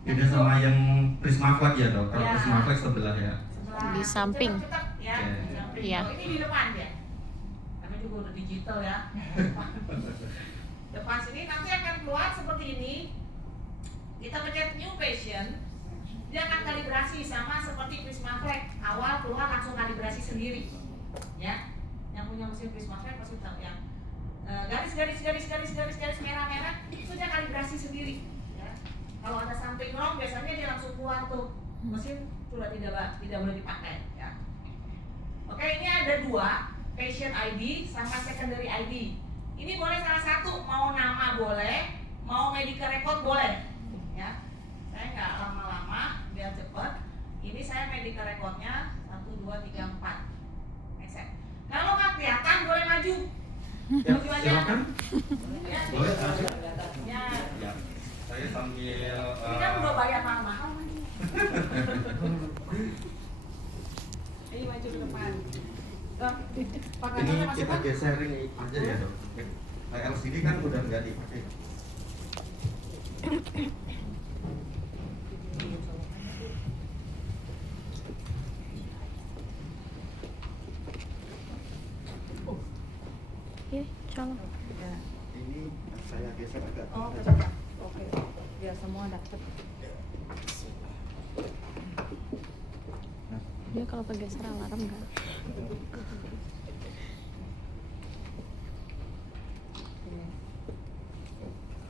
Beda sama yang Prismaflex ya dok. Kalau Prismaflex sebelah ya. Di samping. Ya, di samping. Iya. Oh, ini di depan ya. Kami juga udah digital ya. Depan sini nanti akan keluar seperti ini. Kita pencet new patient, dia akan kalibrasi sama seperti Prismaflex. Awal keluar langsung kalibrasi sendiri. Ya. Yang punya mesin Prismaflex pasti tahu yang garis merah-merah itu dia kalibrasi sendiri. Ya. Kalau ada something wrong biasanya dia langsung keluar tuh. Mesin sudah tidak boleh dipakai ya. Oke, ini ada dua, patient ID sama secondary ID. Ini boleh salah satu, mau nama boleh, mau medical record boleh. Ya, saya nggak lama-lama biar cepet. Ini saya medical recordnya 1, 2, 3, 4. Accept. Kalau nggak kelihatan boleh maju. Ya, Maju aja. silakan. Ya. Boleh maju. Ya. Ya. Saya sambil. Ini kan udah bayar mahal. Ini maju ke depan. Ini kita geserin aja ya dok. LCD kan udah nggak dipakai. Iya, colok. Ini saya geser agak. Oke. Biar semua dapat. Dia kalau kegeser alarm nggak?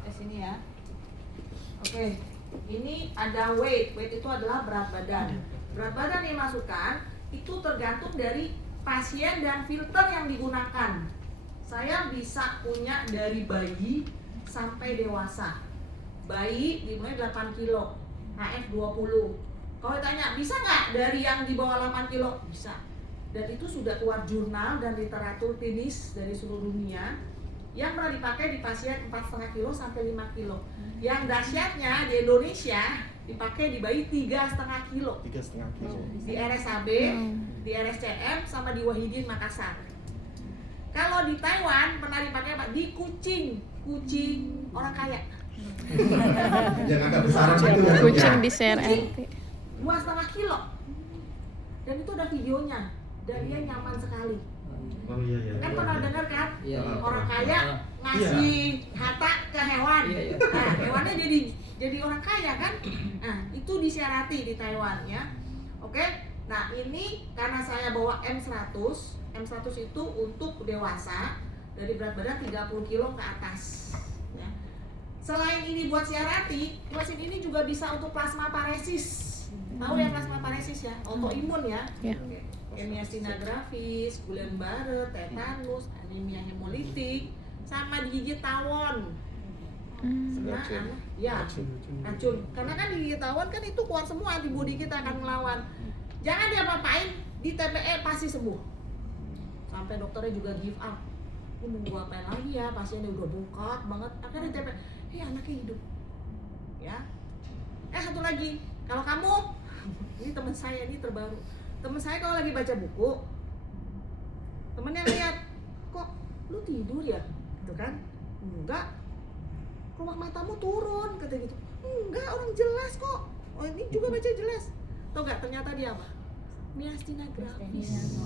Ke sini ya. Oke. Ini ada weight. Weight itu adalah berat badan. Berat badan yang dimasukkan itu tergantung dari pasien dan filter yang digunakan. Saya bisa punya dari bayi sampai dewasa. Bayi dimulai 8 kilo, HF 20. Kalau ditanya, bisa nggak dari yang di bawah 8 kilo? Bisa. Dan itu sudah keluar jurnal dan literatur klinis dari seluruh dunia yang pernah dipakai di pasien 4,5 kilo sampai 5 kilo. Yang dahsyatnya di Indonesia dipakai di bayi 3,5 kilo. 3,5 kilo. Di RSAB, di RSCM, sama di Wahidin Makassar. Kalau di Taiwan pernah dipakai apa? Di kucing orang kaya. Yang agak besaran itu ya. Kucing di CRRT. 2,5 kilo. Dan itu ada videonya. Dan dia nyaman sekali. Oh iya iya. Kan pernah dengar kan? Iya. Orang kaya ngasih harta ke hewan. Iya. Nah, hewannya jadi orang kaya kan? Nah, itu disiarati di Taiwan ya. Oke. Nah, ini karena saya bawa M100 itu untuk dewasa dari berat badan 30 kilo ke atas ya. Selain ini buat siarati, mesin ini juga bisa untuk plasmaparesis. Tahu ya plasmaparesis ya? Autoimun ya. Ya. Myasthenia gravis, Guillain-Barré, tetanus, anemia hemolitik, sama digigit tawon. Sebenarnya Racun. ya, racun. Karena kan digigit tawon kan itu keluar semua, antibodi kita akan melawan. Jangan diapa-apain, di TPE pasti sembuh. Sampai dokternya juga give up. Lu mau gua apain lagi ya, pasiennya udah bengkak banget. Akhirnya di TPE, anaknya hidup. Ya. Satu lagi, kalau kamu, ini teman saya ini terbaru. Teman saya kalau lagi baca buku, temennya lihat, kok lu tidur ya? Gitu kan? Enggak. Kelopak matamu turun, kata gitu. Enggak, orang jelas kok. Oh, ini juga baca jelas. Tau gak ternyata dia apa? Myasthenia gravis.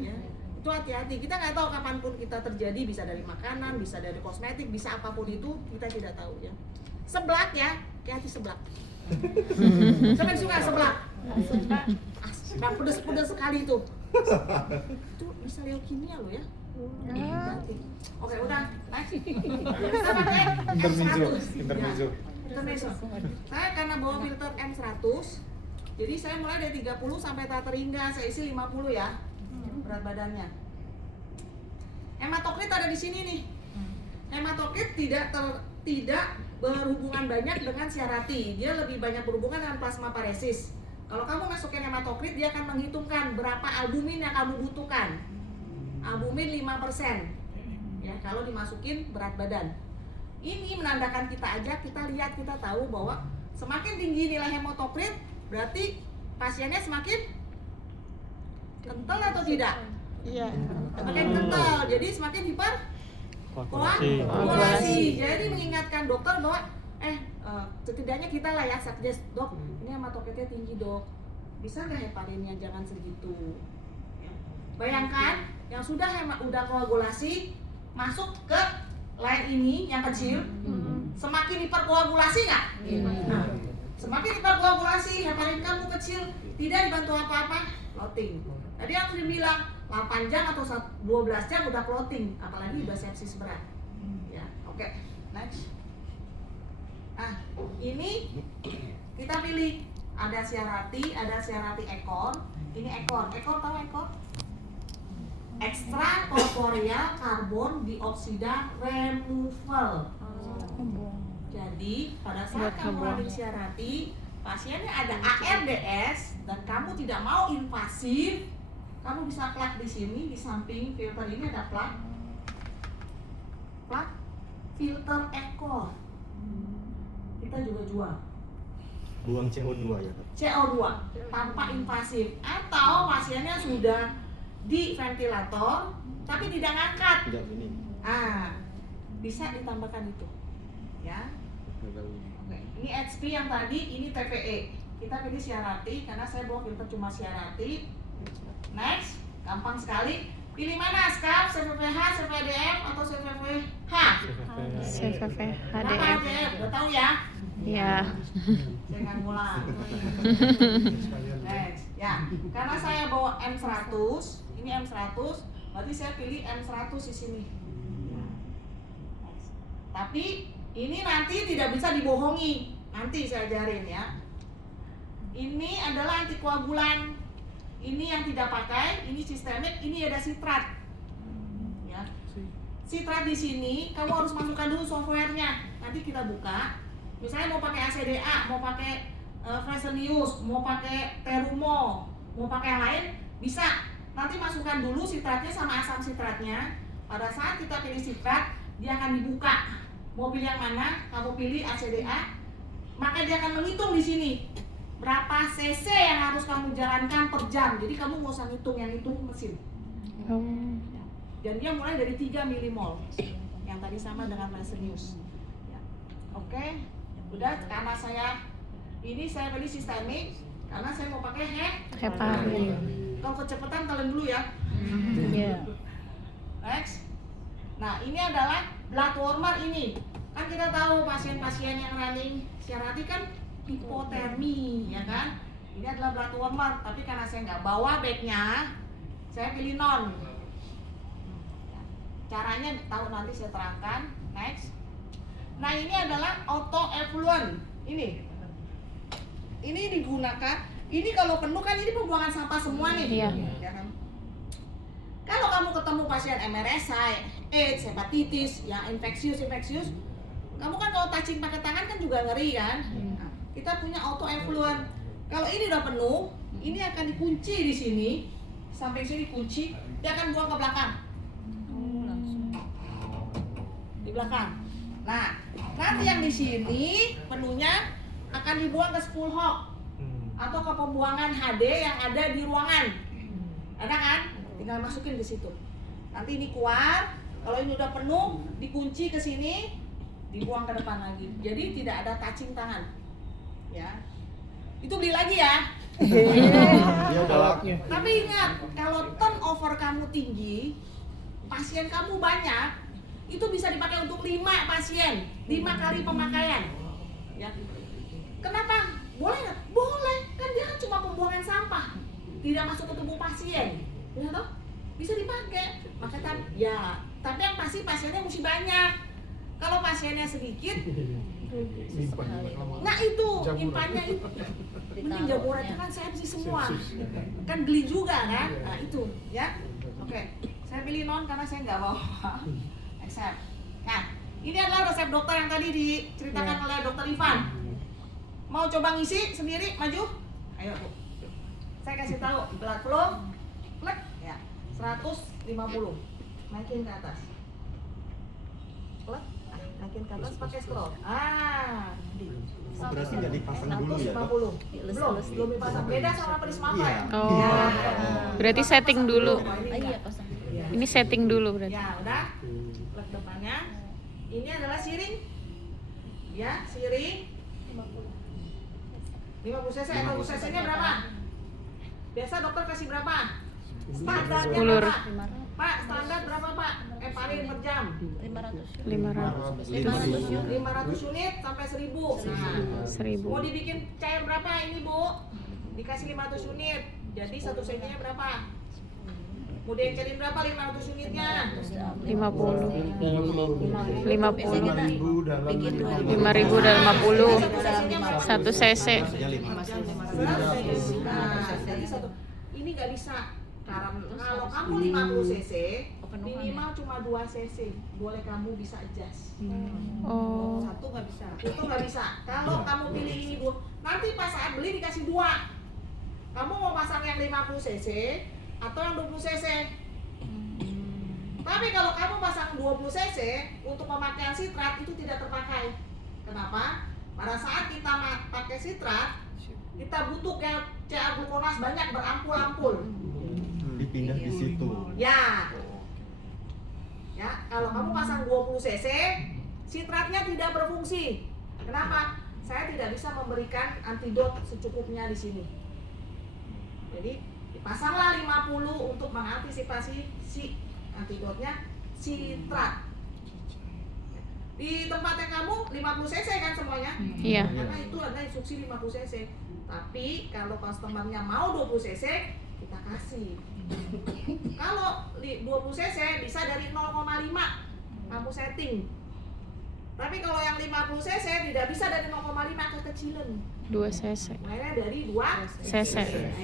Ya. Itu hati-hati, kita nggak tahu kapanpun kita terjadi, bisa dari makanan, bisa dari kosmetik, bisa apapun itu, kita tidak tahu ya. Seblak ya, hati-hati seblak. Siapa yang suka seblak? Yang pedes-pedes sekali itu. Itu bisa leukemia loh ya. Hati-hati. Oke, udah, next. Kita pakai M100. Intermezzo. Ya, intermezzo. Saya karena bawa filter M100, jadi saya mulai dari 30 sampai tak teringga, saya isi 50 ya. Berat badannya. Hematokrit ada di sini nih. Hematokrit tidak berhubungan banyak dengan siarati. Dia lebih banyak berhubungan dengan plasmaparesis. Kalau kamu masukin hematokrit, dia akan menghitungkan berapa albumin yang kamu butuhkan. Albumin 5%. Ya, kalau dimasukin berat badan. Ini menandakan kita aja, kita lihat, kita tahu bahwa semakin tinggi nilai hematokrit, berarti pasiennya semakin kental atau tidak? Iya. Semakin kental, jadi semakin hiperkoagulasi. Jadi mengingatkan dokter bahwa setidaknya kita lah ya suggest, dok ini hematokritnya tinggi dok, bisa nggak heparinnya jangan segitu. Bayangkan yang udah koagulasi masuk ke line ini yang kecil, semakin hiperkoagulasi nggak? Nah, semakin hiperkoagulasi, heparin kamu kecil, tidak dibantu apa-apa, clotting. Tadi aku dibilang 8 jam atau 12 jam udah clotting, apalagi udah sepsis berat. Ya, oke. Next. Nah, ini kita pilih ada siarati ekor. Ini ekor tahu ekor? Extra corporeal carbon dioksida removal. Jadi pada saat kamu lagi siarati, pasiennya ada ARDS dan kamu tidak mau invasif, kamu bisa plak di sini di samping filter ini ada plak filter ekor. Kita juga jual. Buang CO2 ya. CO2 tanpa invasif, atau pasiennya sudah di ventilator tapi tidak ngangkat. Tidak ini. Bisa ditambahkan itu. Ya. Oke. Ini HP yang tadi, ini TPE. Kita pilih siarati karena saya bawa filter cuma siarati. Next, gampang sekali. Pilih mana? SCAF, CVVH, CVDF atau CVVH? CVVH Kenapa HDF. HDF? Udah tahu ya? Ya. Saya nggak ngulang. Next, ya. Karena saya bawa M100, ini M100, berarti saya pilih M100 di sini. Next. Tapi ini nanti tidak bisa dibohongi. Nanti saya ajarin ya. Ini adalah antikoagulan. Ini yang tidak pakai, ini sistemik, ini ada sitrat. Ya. Sitrat di sini kamu harus masukkan dulu softwarenya. Nanti kita buka. Misalnya mau pakai ACDA, mau pakai Fresenius, mau pakai Terumo, mau pakai yang lain, bisa. Nanti masukkan dulu sitratnya sama asam sitratnya. Pada saat kita pilih sitrat, dia akan dibuka. Mau pilih yang mana? Kamu pilih ACDA, maka dia akan menghitung di sini berapa cc yang harus kamu jalankan per jam. Jadi kamu nggak usah ngitung, yang hitung mesin. Dan dia mulai dari 3 milimol, yang tadi sama dengan Fresenius. Ya. Oke, udah. Karena saya pilih sistemik karena saya mau pakai Heparin. Kalau kecepatan kalian dulu ya. Iya. Next. Nah, ini adalah blood warmer ini. Kan kita tahu pasien-pasien yang running siarati kan hipotermi, ya kan? Ini adalah blood warmer, tapi karena saya nggak bawa bagnya, saya pilih non. Caranya tahu nanti saya terangkan. Next. Nah, ini adalah auto effluent. Ini digunakan. Ini kalau penuh kan ini pembuangan sampah semua nih. Iya. Ya kan? Kalau kamu ketemu pasien MRSA, AIDS, hepatitis, yang infeksius, kamu kan kalau touching pakai tangan kan juga ngeri kan? Nah, kita punya auto effluent. Kalau ini udah penuh, ini akan dikunci di sini, sampai sini kunci, dia akan buang ke belakang. Di belakang. Nah, nanti yang di sini penuhnya akan dibuang ke spool hog atau ke pembuangan HD yang ada di ruangan. Ada kan? Tinggal masukin ke situ. Nanti ini keluar, kalau ini udah penuh, dikunci ke sini, dibuang ke depan lagi. Jadi tidak ada touching tangan. Ya. Itu beli lagi ya. Tapi ingat, kalau turnover kamu tinggi, pasien kamu banyak, itu bisa dipakai untuk 5 pasien, 5 kali pemakaian. Ya. Kenapa? Boleh nggak? Boleh, kan dia kan cuma pembuangan sampah, tidak masuk ke tubuh pasien, ya toh? Bisa dipakai. Maka ya, tapi yang pasti pasiennya mesti banyak. Kalau pasiennya sedikit, nah itu impannya itu, mending jamuran itu kan sepsi semua, kan geli juga kan? Nah itu, ya. Oke, saya pilih non karena saya nggak bawa. Accept. Nah, ini adalah resep dokter yang tadi diceritakan oleh Dokter Ivan. Mau coba ngisi sendiri, maju? Ayo Bu. Saya kasih tahu blood flow, klik ya, 150, naikin ke atas. Klik, naikin ke atas pakai scroll. Berarti nggak dipasang dulu ya, Dok? 150. Belum dipasang. Beda sama Prisma Apa ya? Oh. Berarti setting dulu. Iya, Ini setting dulu berarti. ya, udah. Klik depannya. Ini adalah siring. Ya, siring 50 cc. Atau cc-nya berapa? Biasa dokter kasih berapa? Standarnya 10. berapa? Pak, standar berapa Pak? Heparin per jam? 500. 500 unit sampai 1000. Nah, 1000. mau dibikin cair berapa ini Bu? Dikasih 500 unit. Jadi 1 cc-nya berapa? Mau diencerin berapa 500 unitnya? 50. 50. 5.000 dalam 5.000 dan 50. 1 cc. Maksudnya 5. Nah, jadi satu. Ini nggak bisa. Karena kalau kamu 50 cc, minimal cuma 2 cc. Boleh kamu bisa adjust. Oh. Satu nggak bisa. Itu nggak bisa. Kalau kamu pilih ini dua, nanti pas saat beli dikasih 2. Kamu mau pasang yang 50 cc atau yang 20 cc. Tapi kalau kamu pasang 20 cc untuk pemakaian sitrat itu tidak terpakai. Kenapa? Pada saat kita pakai sitrat, kita butuh CA glukonas banyak berampul-ampul. Dipindah di situ. Ya. Ya, kalau kamu pasang 20 cc, sitratnya tidak berfungsi. Kenapa? Saya tidak bisa memberikan antidot secukupnya di sini. Jadi, pasanglah 50 untuk mengantisipasi si antidotnya sitrat. Di tempatnya kamu 50 cc kan semuanya? Iya. Karena itu ada instruksi 50 cc. Tapi kalau customernya mau 20 cc, kita kasih. Kalau 20 cc bisa dari 0,5 kamu setting. Tapi kalau yang 50 cc tidak bisa dari 0,5, kekecilan. 2 cc. Mulainya dari 2 cc.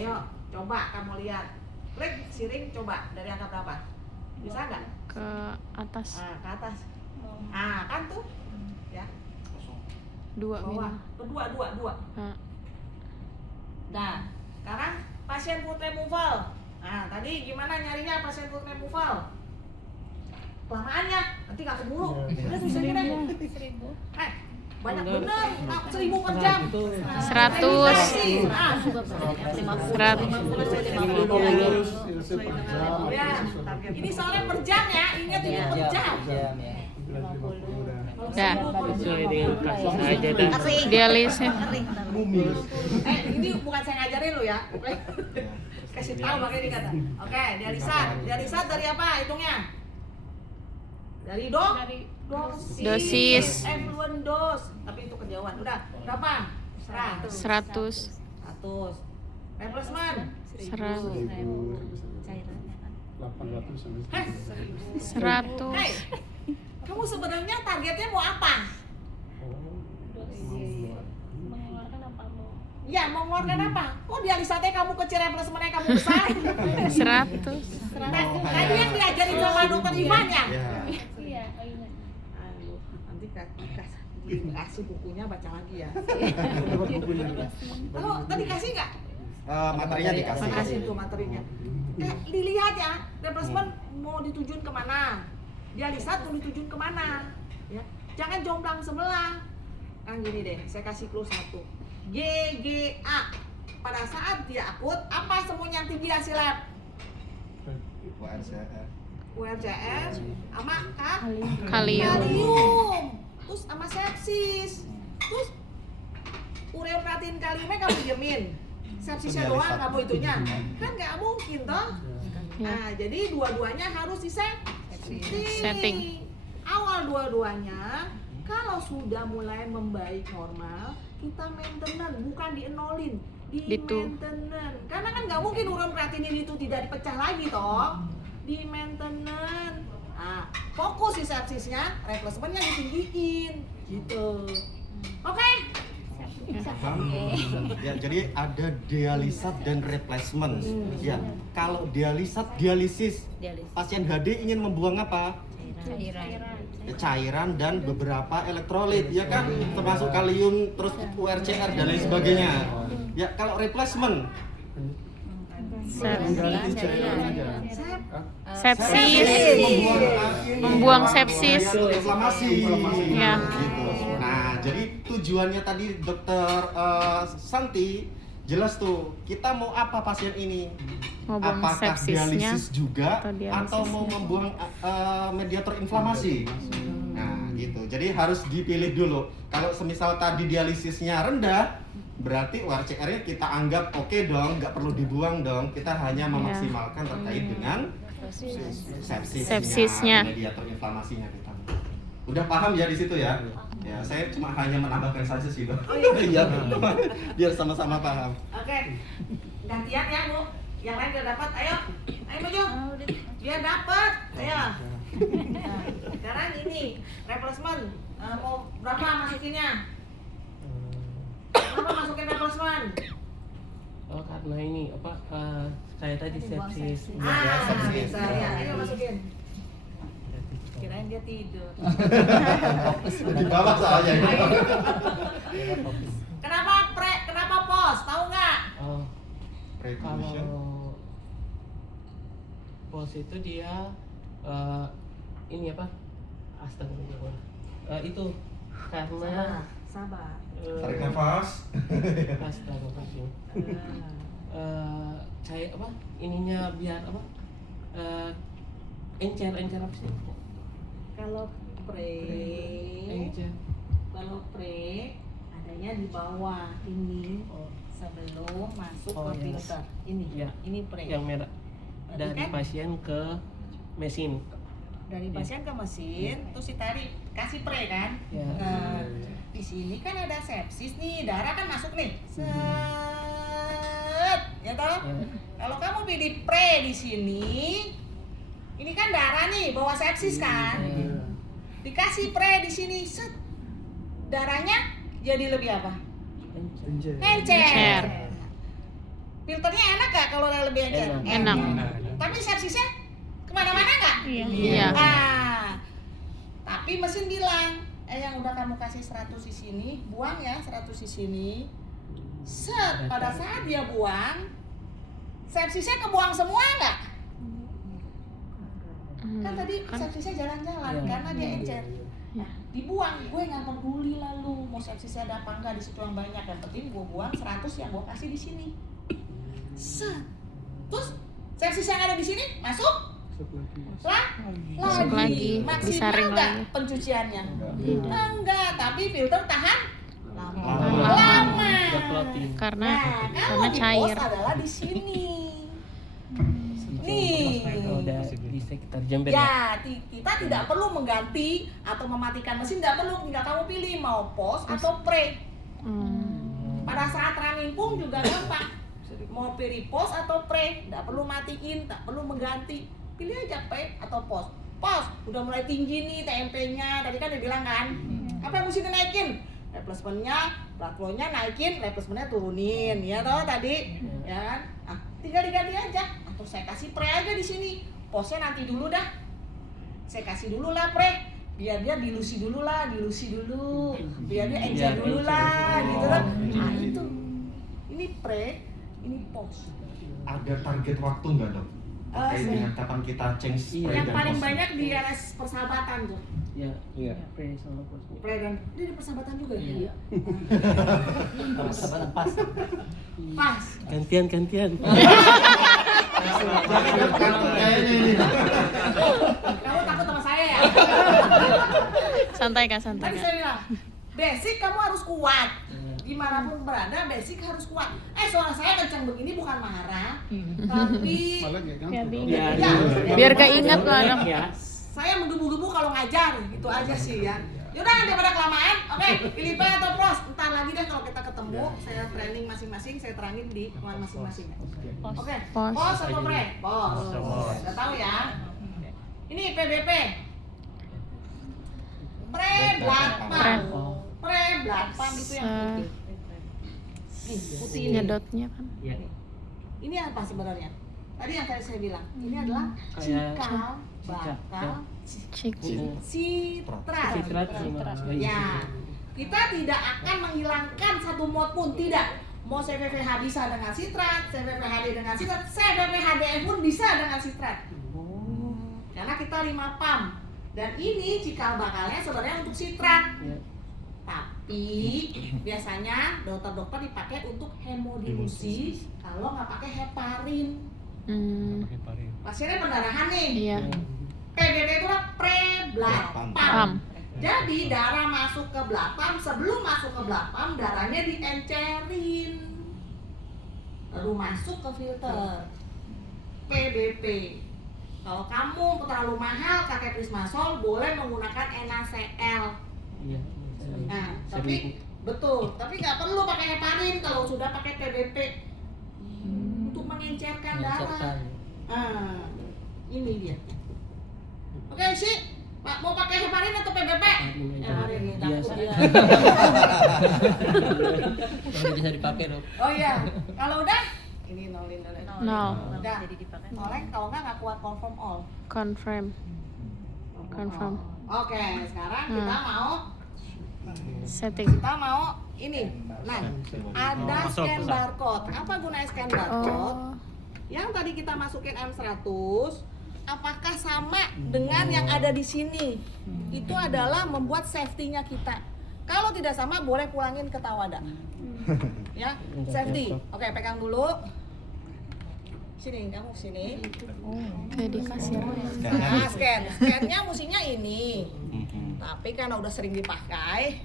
Ayo, coba kamu lihat. Klik siring, coba dari angka berapa? Bisa nggak? Ke atas. Nah, ke atas. Nah, kan tuh. Ya, 2 bawah. minimal. Dua. Nah, Nah, sekarang pasien foot removal. Nah, tadi gimana nyarinya pasien foot removal? Kelamaan ya, nanti nggak keburu. Udah bisa deh. Banyak bener, 1000 per jam. 100. 100. Ya, ini soalnya per jam ya, ingat ini per jam. Dah. Sesuai dengan kasus aja dah. Dialisnya. Ini bukan saya ngajarin lo ya. Oke. Kasih tahu makanya dikata. Oke, dialisat dari apa hitungnya? Dari dosis. Effluent dose. Tapi itu kejauhan. Udah, berapa? 100. 100. Replacement. 100. 100. Hei, kamu sebenarnya targetnya mau apa? Ya, mau ngeluarkan apa? Oh, dialisatnya kamu kecil, replacementnya kamu besar. 100. Tadi yang diajarin sama dokter Ivan ya? Iya, oh ingat. Aduh, nanti kasih bukunya baca lagi ya. Kamu tadi kasih nggak? Materinya dikasih. Makasih tuh materinya. Dilihat ya, replacement mau ditujuin kemana? Dialisat mau ditujuin kemana? Ya, jangan jomplang sebelah. Kan gini deh, saya kasih clue 1. GGA. Pada saat dia akut, apa semuanya yang tinggi hasil lab? URCR sama kalium. Terus sama sepsis. Terus ureopratin kaliumnya kamu diemin. Sepsisnya doang kamu itunya. Kan nggak mungkin toh. Nah, jadi dua-duanya harus Setting. Awal dua-duanya kalau sudah mulai membaik normal, kita maintenance, bukan dienolin, maintenance. Karena kan nggak mungkin ureopratin itu tidak dipecah lagi toh. Di maintenance. Nah, fokus si sepsisnya, replacementnya ditinggiin gitu. Oke? Ya, jadi ada dialisat dan replacement. Ya, kalau dialisis, pasien HD ingin membuang apa? Cairan dan beberapa elektrolit, ya kan, termasuk kalium, terus URCR dan lain sebagainya. Ya, kalau replacement, sepsis, membuang sepsis. inflamasi. Ya. Gitu. Nah, jadi tujuannya tadi dokter Santi jelas tuh, kita mau apa pasien ini? Mau buang Apakah sepsisnya dialisis juga atau dialisisnya? atau mau membuang mediator inflamasi? Nah, gitu. Jadi harus dipilih dulu. Kalau semisal tadi dialisisnya rendah, berarti URCR-nya kita anggap oke dong, nggak perlu dibuang dong. Kita hanya memaksimalkan terkait dengan Sepsisnya. mediator inflamasinya kita. Udah paham ya di situ ya? Ya, saya cuma hanya menambahkan saja sih, Dok. Iya, biar sama-sama paham. Oke, gantian ya Bu. Yang lain udah dapat, ayo maju. Biar dapat, ayo. Nah, sekarang ini replacement. Mau berapa masukinnya? Berapa masukin replacement? Oh karena ini apa kayak tadi sepsis. Bisa ya. Ayo masukin. Kirain dia tidur. Di bawah saya. Kenapa pos? Tahu nggak? Oh Precaution. kalau pos itu dia ini apa? Astagfirullah. Itu karena Sabar. Tarik nafas. Astagfirullah. Kayak apa? Ininya biar apa? Encer apa sih? Kalau Encer. adanya di bawah ini Oh, sebelum masuk Oh, ke yes. filter. Ini, Ya. ini pre. yang merah Berarti dari kan pasien ke mesin. dari pasien ke mesin, terus ditarik, kasih pre kan? Ya. Nah, di sini kan ada sepsis nih, darah kan masuk nih. Set, ya toh? Ya. Kalau kamu pilih pre di sini, ini kan darah nih, bawa sepsis kan? Ya. Dikasih pre di sini, set, darahnya jadi lebih apa? Encer. Encer. Filternya enak gak kalau udah lebih encer? Enak. Tapi sepsisnya kemana-mana nggak? Iya. Tapi mesin bilang, yang udah kamu kasih 100 di sini, buang ya 100 di sini. Set, pada saat dia buang, sepsisnya kebuang semua nggak? Kan tadi sepsisnya jalan-jalan Iya. karena dia encer. Nah, dibuang, gue nggak peduli lalu mau sepsisnya ada apa enggak di situ yang banyak, yang penting gue buang 100 yang gue kasih di sini. Set. Terus sepsis yang ada di sini masuk Masuk lagi, maksimal disaring nggak lagi. pencuciannya? Enggak, tapi filter tahan Lama. lama. Udah floating. Karena Nah, kalau di cair. pos adalah di sini. Nih. Kalau udah di sekitar jember ya. Ya, kita tidak perlu mengganti atau mematikan mesin, tidak perlu. Tinggal kamu pilih mau pos atau pre. Pada saat running pun juga gampang. Mau pilih pos atau pre, tidak perlu matiin, tak perlu mengganti. Pilih aja pre atau pos. Pos, udah mulai tinggi nih TMP-nya, tadi kan dia bilang kan. Apa yang mesti dinaikin? Replacement-nya, blood flow-nya naikin, replacement-nya turunin, ya toh tadi, ya kan? Nah, tinggal diganti aja. Atau saya kasih pre aja di sini. Posnya nanti dulu dah. Saya kasih dulu lah pre, biar dia dilusi dulu, biar dia encer dulu lah, gitu kan? Nah itu, ini pre, ini pos. Ada target waktu nggak, Dok? Terkait dengan kapan kita change spray Yang dan paling pos? banyak di RS persahabatan tuh. Ya. Iya. Pre sama posnya. Pre dan ini di persahabatan juga ya. Iya. Sabar pas. Pas. Gantian. Kamu takut sama saya ya? Santai Kak, santai Tadi Kak. saya bilang, basic kamu harus kuat. Dimanapun berada, basic harus kuat. Suara saya kencang begini bukan marah, tapi Ya. Biar keinget loh anak. Ya. saya menggebu-gebu kalau ngajar, gitu aja sih ya. Yaudah, daripada kelamaan, oke, pilih P atau pros. Ntar lagi deh kalau kita ketemu, saya training masing-masing, saya terangin di ruangan masing-masing. Oke, Pos. pos atau pre? Pos. Udah tahu ya. Ini PBP. Pre blood pump. Pre blood pump itu yang putih. Nih, putih ini. Nyedotnya kan. Ya. Ini apa sebenarnya? Tadi yang tadi saya bilang, ini adalah Kayak cikal bakal Cik. citrat. Citrat sama Ya, kita tidak akan menghilangkan satu mod pun, tidak. Mau CVVH bisa dengan citrat, CVVHD dengan citrat, CVVHDF pun bisa dengan citrat. Karena kita 5 pump. Dan ini cikal bakalnya sebenarnya untuk citrat. Ya. Tapi biasanya dokter-dokter dipakai untuk hemodilusi kalau nggak pakai heparin. Pasiennya pendarahan nih. Iya. PBB itu lah pre blood pump. Pump. Jadi darah masuk ke belakang, sebelum masuk ke belakang darahnya diencerin. Lalu masuk ke filter PBP. Kalau kamu terlalu mahal pakai Prismasol, boleh menggunakan NaCl. Iya. Nah, tapi betul, tapi nggak perlu pakai heparin kalau sudah pakai PBP untuk mengencerkan darah. Ah, ini dia. Oke sih, Pak mau pakai heparin atau PBP? Heparin nih, takut dia. Baru bisa dipakai dok. Oh iya, kalau udah ini nolin dulu. No. Udah. Oleh kalau nggak kuat confirm all. Confirm. Confirm. Oke, sekarang kita mau Setting. ini. Nah, ada scan barcode. Apa gunanya scan barcode? Oh. Yang tadi kita masukin M100, apakah sama dengan yang ada di sini? Itu adalah membuat safety-nya kita. Kalau tidak sama, boleh pulangin ke Tawada. Ya, safety. Oke, pegang dulu. Sini, kamu sini. Kayak di kasir. Nah, scan-nya musinya ini. Tapi karena udah sering dipakai,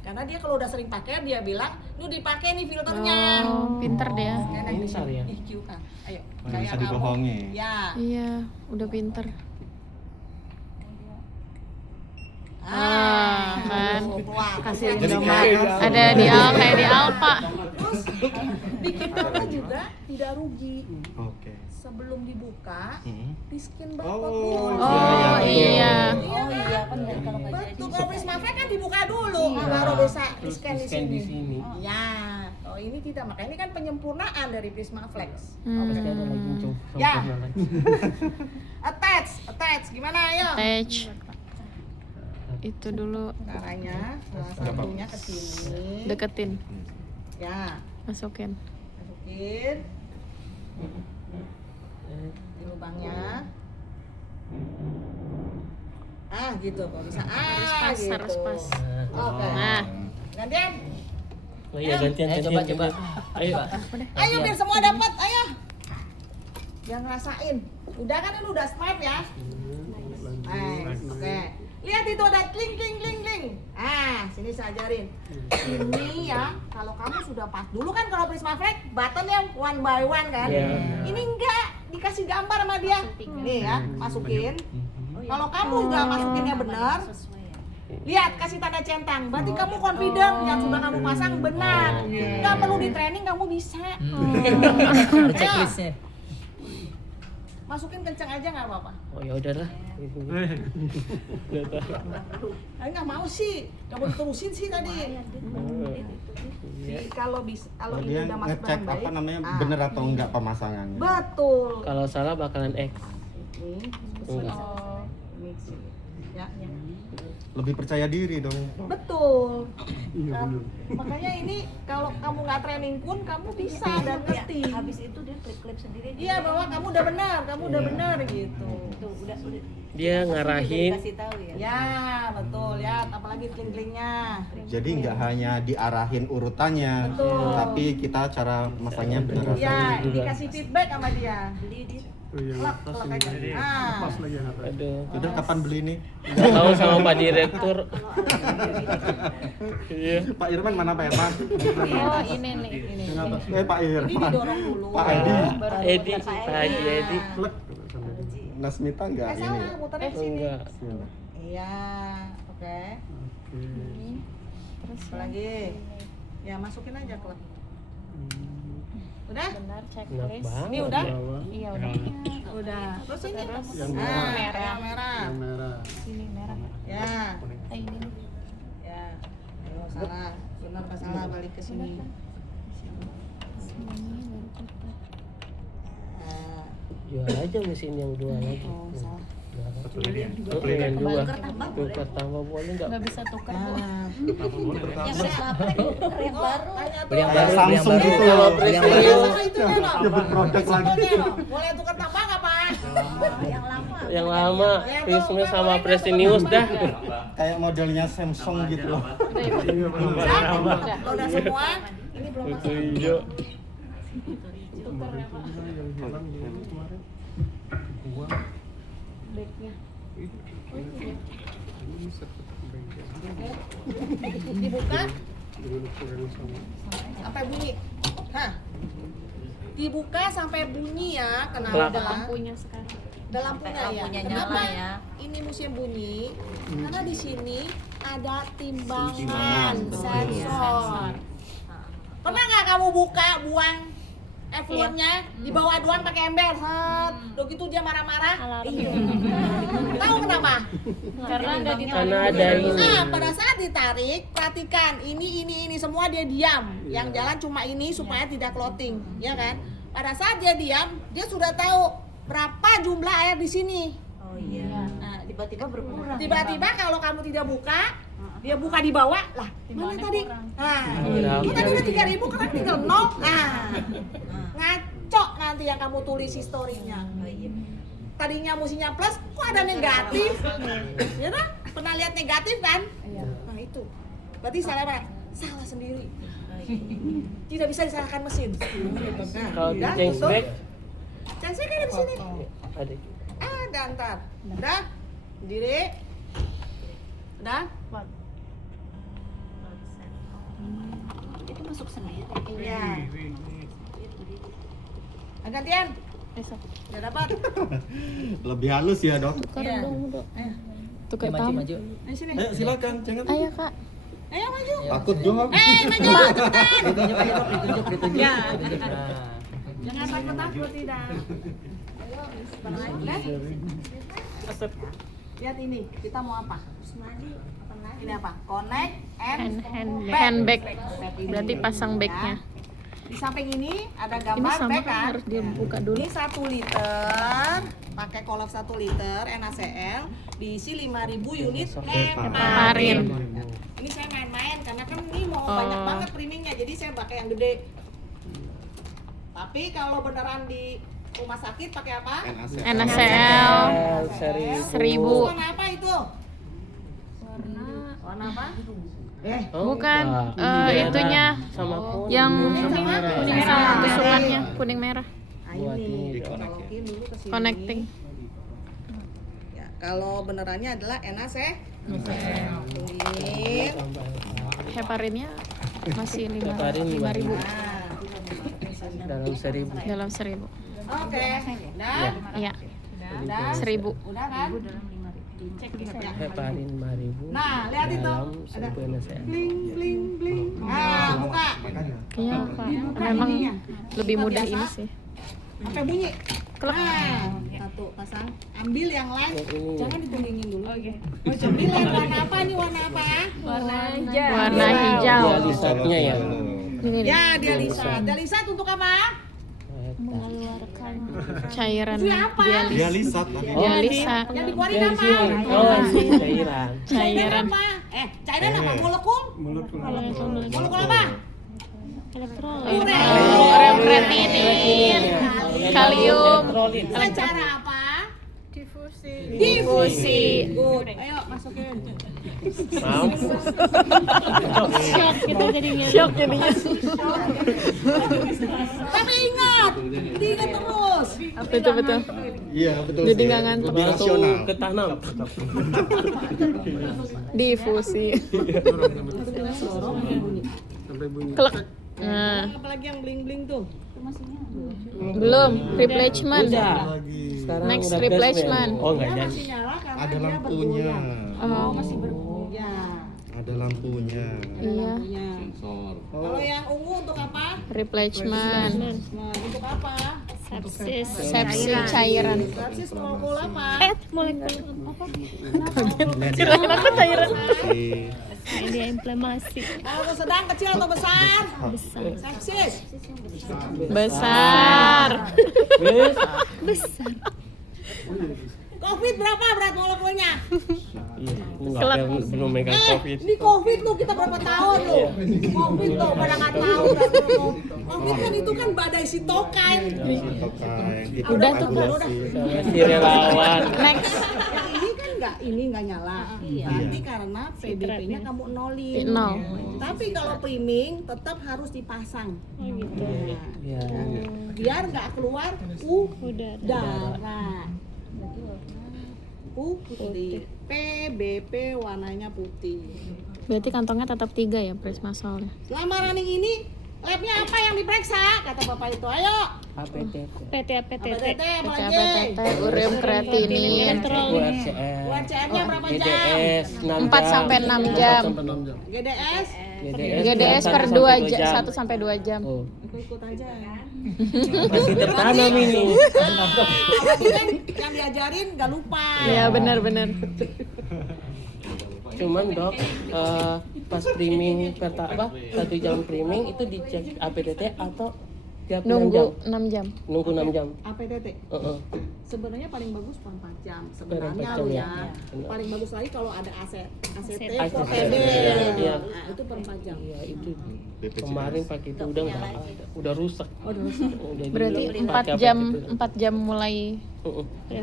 karena dia kalau udah sering pakai dia bilang, "Lu dipakai nih filternya." Oh, pinter dia. Scan yang di Pintar sini. ya. Ih, QR. Ayo. Nggak kayak bisa kamu. dibohongi. Ya. Iya, udah pinter. Ah, kan. Wah, Kasih Jadi nomor. Ada di kayak di Alfa. Terus bikin nama juga tidak rugi. Oke. Sebelum dibuka, di skin barcode Oh, dulu. Oh iya. Oh iya benar kalau nggak jadi. Betul, kalau Prismaflex kan dibuka dulu, baru bisa di scan di Scan di sini. sini. Ya, oh ini tidak, makanya ini kan penyempurnaan dari Prismaflex. Pasti ada lagi Hmm. coba. Ya. Attach, gimana ayo? Attach. Itu dulu Caranya, salah satunya ke sini. deketin, Ya, masukin. masukin di lubangnya. Ah, gitu kok bisa. Harus Ah, pas, gitu. harus pas. Oke. Nah, Gantian. Oh iya gantian. Coba. Ayo. Ayo biar semua dapat, ayo. Biar ngerasain. Udah kan ini udah smart ya? Nice. Oke. Lihat itu ada kling kling kling kling. Ah, sini saya ajarin. Ini ya, kalau kamu sudah pas. Dulu kan kalau Prismaflex button yang one by one kan. Iya. Ini enggak, dikasih gambar sama dia. Nih ya, masukin. Kalau kamu udah masukinnya benar, lihat kasih tanda centang. Berarti kamu confident yang sudah kamu pasang benar. Nggak perlu di training, kamu bisa. Ada checklistnya. Masukin kenceng aja nggak apa-apa. Oh ya udahlah. Aku nggak mau sih, kamu diterusin sih tadi. Jadi kalau bisa, kalau ini Dia udah masuk ngecek dengan baik, apa namanya ah, bener atau enggak pemasangannya. betul. Kalau salah bakalan X. Ini, Enggak. ini sini. Ya, Lebih percaya diri dong. betul. Makanya ini kalau kamu nggak training pun kamu bisa dan ngerti. Habis itu dia klip-klip sendiri. Iya bahwa kamu udah benar, kamu udah benar gitu. Tuh udah. Dia ngarahin. Kasih tahu ya. Ya betul ya, apalagi kling-klingnya. Jadi nggak hanya diarahin urutannya, Betul. tapi kita cara masangnya benar. Ya, dikasih feedback sama dia. Beli di Klak, klak aja. Ah. Aduh. Udah kapan beli nih? Nggak tahu sama Pak Direktur. Iya. Pak Irman mana Pak Irman? Oh ini nih. Pak Ini Irman. didorong dulu. Pak Edi. Edi, Pak Haji Edi. Nasmita enggak ini? Salah, muternya ke sini. Enggak. Iya, oke. Terus lagi. Ya masukin aja klub. Udah? Benar Enak checklist. banget. Ini udah? Iya udah. Udah. Terus ini Yang Ah, merah. yang merah. Sini merah. Ya. Ini. Ya. Ayo salah. Benar apa salah balik ke sini. Sini baru kita. Nah, Jual aja mesin yang dua lagi. oh, salah. Yang dua. Tukar tambah boleh nggak? Nggak bisa tukar bu. Nah. yang yang baru. Tanya tuh. Beli yang Kayak baru, Samsung beli yang gitu. baru. Beli yang baru. Sama itunya loh. Dia berproduk lagi. Itunya loh. Boleh tukar tambah nggak Pak? Yang lama. Yang lama, Prisma sama Prestinius dah. Kayak modelnya Samsung gitu loh. Kalau udah semua, ini belum Itu masuk. hijau. Tukar ya pak. Backnya. Dibuka sampai bunyi. Hah. Dibuka sampai bunyi ya. Kenapa? Lampunya sekarang. Ada lampunya ya. Lampunya Kenapa nyala ya. ini musim bunyi? Karena di sini ada timbangan sensor. Pernah nggak kamu buka buang effluentnya di bawah doang pakai ember, set, udah gitu dia marah-marah. Iya. Tahu kenapa? Karena nggak Karena ada ini. Nah, pada saat ditarik, perhatikan ini semua dia diam. Yang jalan cuma ini supaya tidak clotting, ya kan? Pada saat dia diam, dia sudah tahu berapa jumlah air di sini. Oh iya. Nah, tiba-tiba berkurang. Tiba-tiba kalau kamu tidak buka, dia buka di bawah, lah mana tadi? Nah, itu tadi udah 3.000, sekarang tinggal 0. Nah, ngaco nanti yang kamu tulis historinya. Oh iya. Tadinya mestinya plus, kok ada negatif? Ya kan? Pernah lihat negatif kan? Nah itu, berarti salah apa? Salah sendiri. Tidak bisa disalahkan mesin. Nah, Kalau di udah, change tutup. back Change back ada di sini. ada. Ada ntar. Udah, diri. Udah. Itu masuk sendiri. Iya. Gantian. besok. Udah dapat. Lebih halus ya dok. Tukar Iya. dong, Dok. Tukar Maju, tamu. maju. Di sini. Ayo silakan, jangan Ayo, Kak. Ayo maju. takut dong. Maju cepetan. Ditunjuk aja, Dok, ditunjuk. Ya. Ditunjuk. Nah. Jangan takut-takut tidak. Ayo, sebentar lagi. Lihat ini, kita mau apa? Ini apa? Connect and Handbag. Ini. Berarti pasang Ya. bagnya. Di samping ini ada Ini gambar sama bag kan kan? harus dibuka dulu. Ini 1 liter, pakai kolok 1 liter NaCl, diisi 5.000 unit heparin. Heparin. Ini saya main-main karena kan ini mau Oh. banyak banget primingnya, jadi saya pakai yang gede. Tapi kalau beneran di rumah sakit pakai apa? NaCl 1000. Warna apa itu? Warna apa? Bukan Merah. itunya Sama kuning. yang Kuning sama? kuning sama tusukannya kuning merah. Nah, Buat ini ini. colokin dulu ke sini. Connecting. Ya, kalau benerannya adalah NaCl. Heparinnya masih Heparin 5.000 dalam 1000. dalam 1000. Oke, udah? Iya, Udah? 1000. Udah kan? Heparin 5.000. Nah, lihat itu. Dalam Ada 1000 NaCl. bling bling bling. Nah, buka. Iya, Pak. Memang lebih mudah ini sih. Sampai bunyi. Klek. Nah, satu pasang. Ambil yang lain. Yang ini. Jangan ditunggingin dulu. Oke. Oh, ambil yang warna apa nih? Warna apa? Warna Iya. hijau. Dialisatnya ya. Ini Ya, dialisat. Dialisat untuk apa? mengeluarkan cairan Itu apa? dialis. Dialisat. Dialisa. Yang dikeluarin Yang di apa? sini. Oh, cairan. Cairan. apa? Cairan apa? Molekul? Molekul apa? Retinin, kalium, Secara apa? difusi. Good. Ayo masukin. Mampu. Shock kita jadinya. Shock jadinya. Tapi ingat, diingat terus. Betul. Iya betul. Jadi sih. nggak ngantuk. Lebih rasional. Ke tanam. Difusi. Klek. Nah, Apalagi yang bling bling tuh. belum replacement. Sekarang Next udah replacement. gasman. Oh, enggak Dia jadi. masih nyala karena Ada dia lampunya. Oh, Ya, Ada lampunya. iya. lampunya. Kalau yang ungu untuk apa? Replacement. Nah, untuk apa? Sepsi cairan. Sepsis molekul apa? Molekul apa? Kirain aku cairan. Ini inflamasi. Kalau sedang, kecil atau besar? Sepsis. Besar. Covid berapa berat molekulnya? Iya, belum megang COVID. Ini Covid tuh kita berapa tahun loh? Covid tuh pada nggak tahu berat molekulnya. Covid kan itu kan badai sitokin. Udah tuh, Kak. Sama si relawan. Next. Yang ini nggak nyala. Berarti karena PBB-nya kamu nolin. Nol. Tapi kalau priming tetap harus dipasang. Ya. Biar nggak keluar udara. putih. PBP warnanya putih. Berarti kantongnya tetap 3 ya Prismasolnya. Selama running ini labnya apa yang diperiksa? Kata bapak itu. Ayo. APTT. PTT PT apalagi? APTT, ureum kreatinin, Buat CR. Buat CR-nya berapa jam? GDS 6 4 sampai 6 jam. GDS? GDS per 2 jam, 1 sampai 2 jam. Oh, Ikut aja. masih tertanam ini. Berarti kan yang diajarin gak lupa. Iya benar-benar. Cuman dok, pas priming 1 jam priming itu dicek APTT atau tiap 6 jam? Nunggu 6 jam. Nunggu 6 jam. APTT. Sebenarnya paling bagus per 4 jam sebenarnya 4 jam lo ya. ya. Paling bagus lagi kalau ada ACT, ACT, OTD. iya. Nah, itu per 4 jam. Iya itu kemarin pakai itu udah nggak ada, udah rusak. Udah rusak. Udah Berarti pakai 4 jam APTT. 4 jam mulai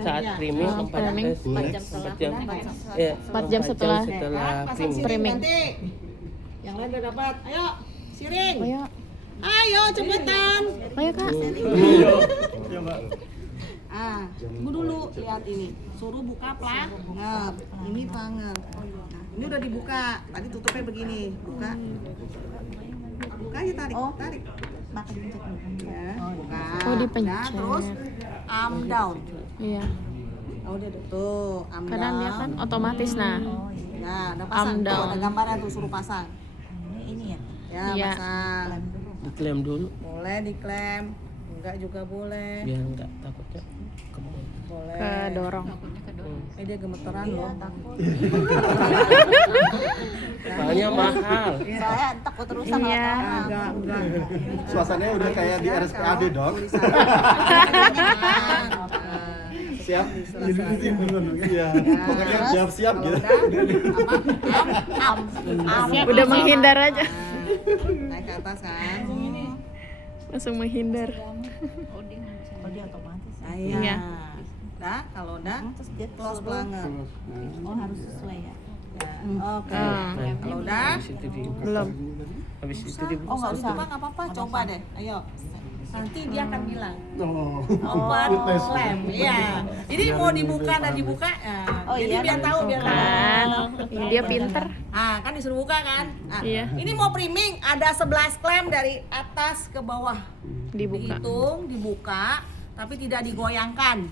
Saat Iya. priming Ah, 4 priming. 4 jam. Iya, 4 jam setelah. Pasang priming. siring Priming. nanti. Yang lain udah dapat. Ayo, siring. Ayo, Ayo cepetan. ayo Kak. Tunggu dulu, lihat ini. Suruh buka planger. Ini planger. Nah, ini udah dibuka. Tadi tutupnya begini. Buka. Buka aja, tarik. Tarik. Ya, buka. Oh, dipencet. Nah, terus arm down. Iya. Oh, udah tuh, arm Karena down. dia kan otomatis nah. Nah, udah pasang. Arm Tuh, down. ada gambarnya tuh, suruh pasang. Ini ya. Ya, Iya. pasang. Diklaim dulu Boleh diklaim. Enggak juga boleh. biar nggak takutnya kebun. Boleh. Kedorong. Dia gemeteran loh. Soalnya mahal. Saya takut terusan Iya. Enggak. Suasananya udah kayak di RSPAD dong. Siap? Iya. Pokoknya siap-siap gitu. Udah menghindar aja. Naik ke atas kan. Langsung menghindar. Oh dia otomatis. Nah, Iya. iya. Nah, kalau udah Terus dia close planger. Oh harus sesuai ya. Ya, oke. Ah. Kalau udah Habis itu dibuka. Belum. Habis itu dibuka. oh nggak usah nggak apa-apa, coba deh. Ayo. Nanti dia akan bilang. Oh. Open lem. Iya. Jadi mau dibuka dan dibuka. Oh, jadi iya, biar tahu biar tahu. Kan, dia pinter. Kan disuruh buka kan? Iya. Ini mau priming ada 11 klem dari atas ke bawah. Dibuka. Dihitung, dibuka, tapi tidak digoyangkan.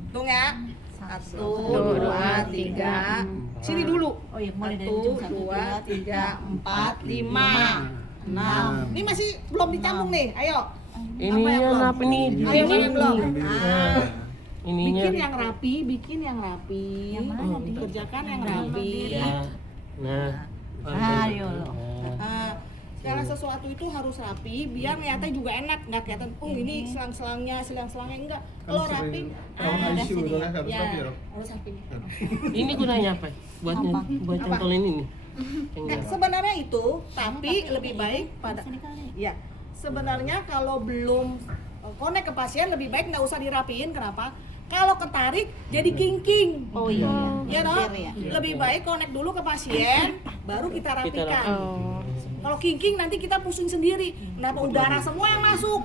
Hitung ya. 1, 2, 3. Sini dulu. Oh iya mulai dari 1, ujung 2, 3, 4, 5, 6. Ini masih belum dicambung nih. Ayo. Ininya apa nih? Ayo yang belum. Ininya. Bikin yang rapi, bikin yang rapi. Yang mana nih? Kerjakan yang rapi. Ya. Nah. Ayo lo. Segala sesuatu itu harus rapi biar ngeliatnya juga enak, nggak kelihatan ini selang-selangnya enggak. Kalau rapi udah sini. Ya, harus rapi. Ini gunanya apa? Buat buat Apa? cantolin ini. Nah, sebenarnya itu, tapi lebih baik pada ya. Sebenarnya kalau belum connect ke pasien lebih baik nggak usah dirapiin. Kenapa? Kalau ketarik jadi king. Oh iya. Ya toh? Biar ya. Lebih baik connect dulu ke pasien, baru kita rapikan. Oh. Kalau king nanti kita pusing sendiri. Kenapa udara semua yang masuk?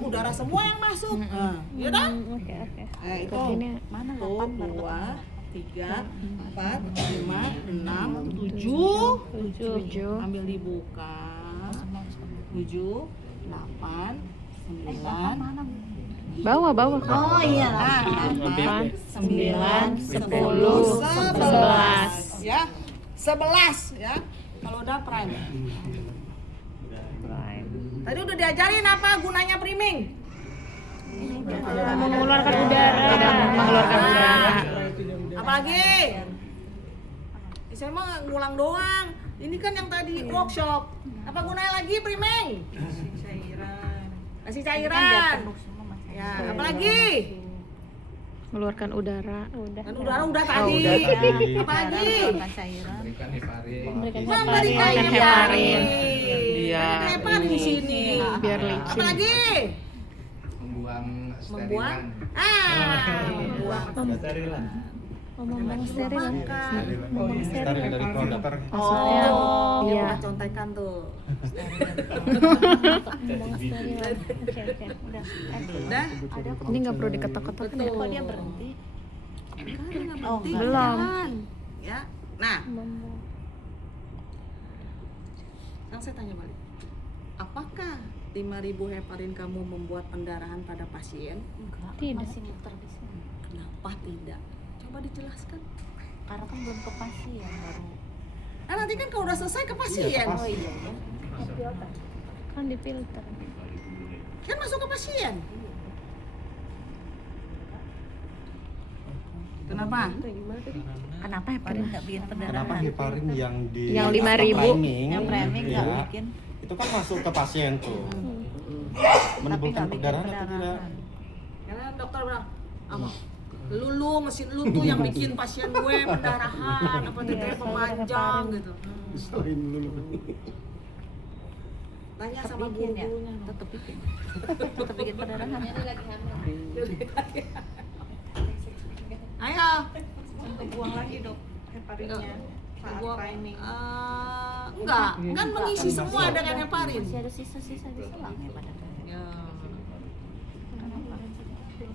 Ya toh? Oke, oke. Nah, itu Ini Mana tuh 8 baru 2, 3, 4, 5, 6, 7. 7. Ambil dibuka. 7, 8, 9. Bawah Kak. Oh iya. 8, 9, 10, 11. Ya. 11 ya. Kalau udah prime. Tadi udah diajarin apa gunanya priming? Mengeluarkan udara. Mengeluarkan udara. Apalagi? Saya mah ngulang doang. Ini kan yang tadi workshop. Apa gunanya lagi priming? Kasih Kan biar cairan. penuh semua Mas. Ya, apalagi? Mengeluarkan udara. Kan udara udah tadi. Apalagi? Cairan. Memberikan Makan heparin. Iya. Ada heparin di sini. Biar licin. Apalagi? Membuang Membuang. Membuang. Ngomong steril. Steril dari produk. Maksudnya, iya. Bukan contekan tuh. Udah? Ini nggak perlu diketok-ketok. Betul. Kok dia berhenti? Oh, penting. belum. Jangan. Ya. Nah, sekarang saya tanya balik. Apakah 5.000 heparin kamu membuat pendarahan pada pasien? Enggak, Tidak. masih muter di sini. Kenapa tidak? Coba dijelaskan. Karena kan belum ke pasien baru. Nah, nanti kan kalau udah selesai ke pasien. Iya, ke Oh iya ya. Kan difilter. Kan masuk ke pasien. Kenapa? Kenapa heparin nggak bikin Kenapa pendarahan? heparin yang di Yang 5.000? Yang framing nggak ya, bikin. itu kan masuk ke pasien tuh. Tapi Menimbulkan nggak bikin perdarahan atau tidak? pendarahan. Karena dokter bilang, lu mesin lu tuh yang bikin pasien gue pendarahan, apa teteh pemanjang gitu. Tanya sama Bikin ya, guru-gurunya. tetap bikin. Tetap bikin pendarahan. Ayo. Untuk buang lagi dok heparinnya saat Gua, priming. enggak, kan mengisi semua dengan heparin. Masih ada sisa-sisa di selangnya pada. Ya.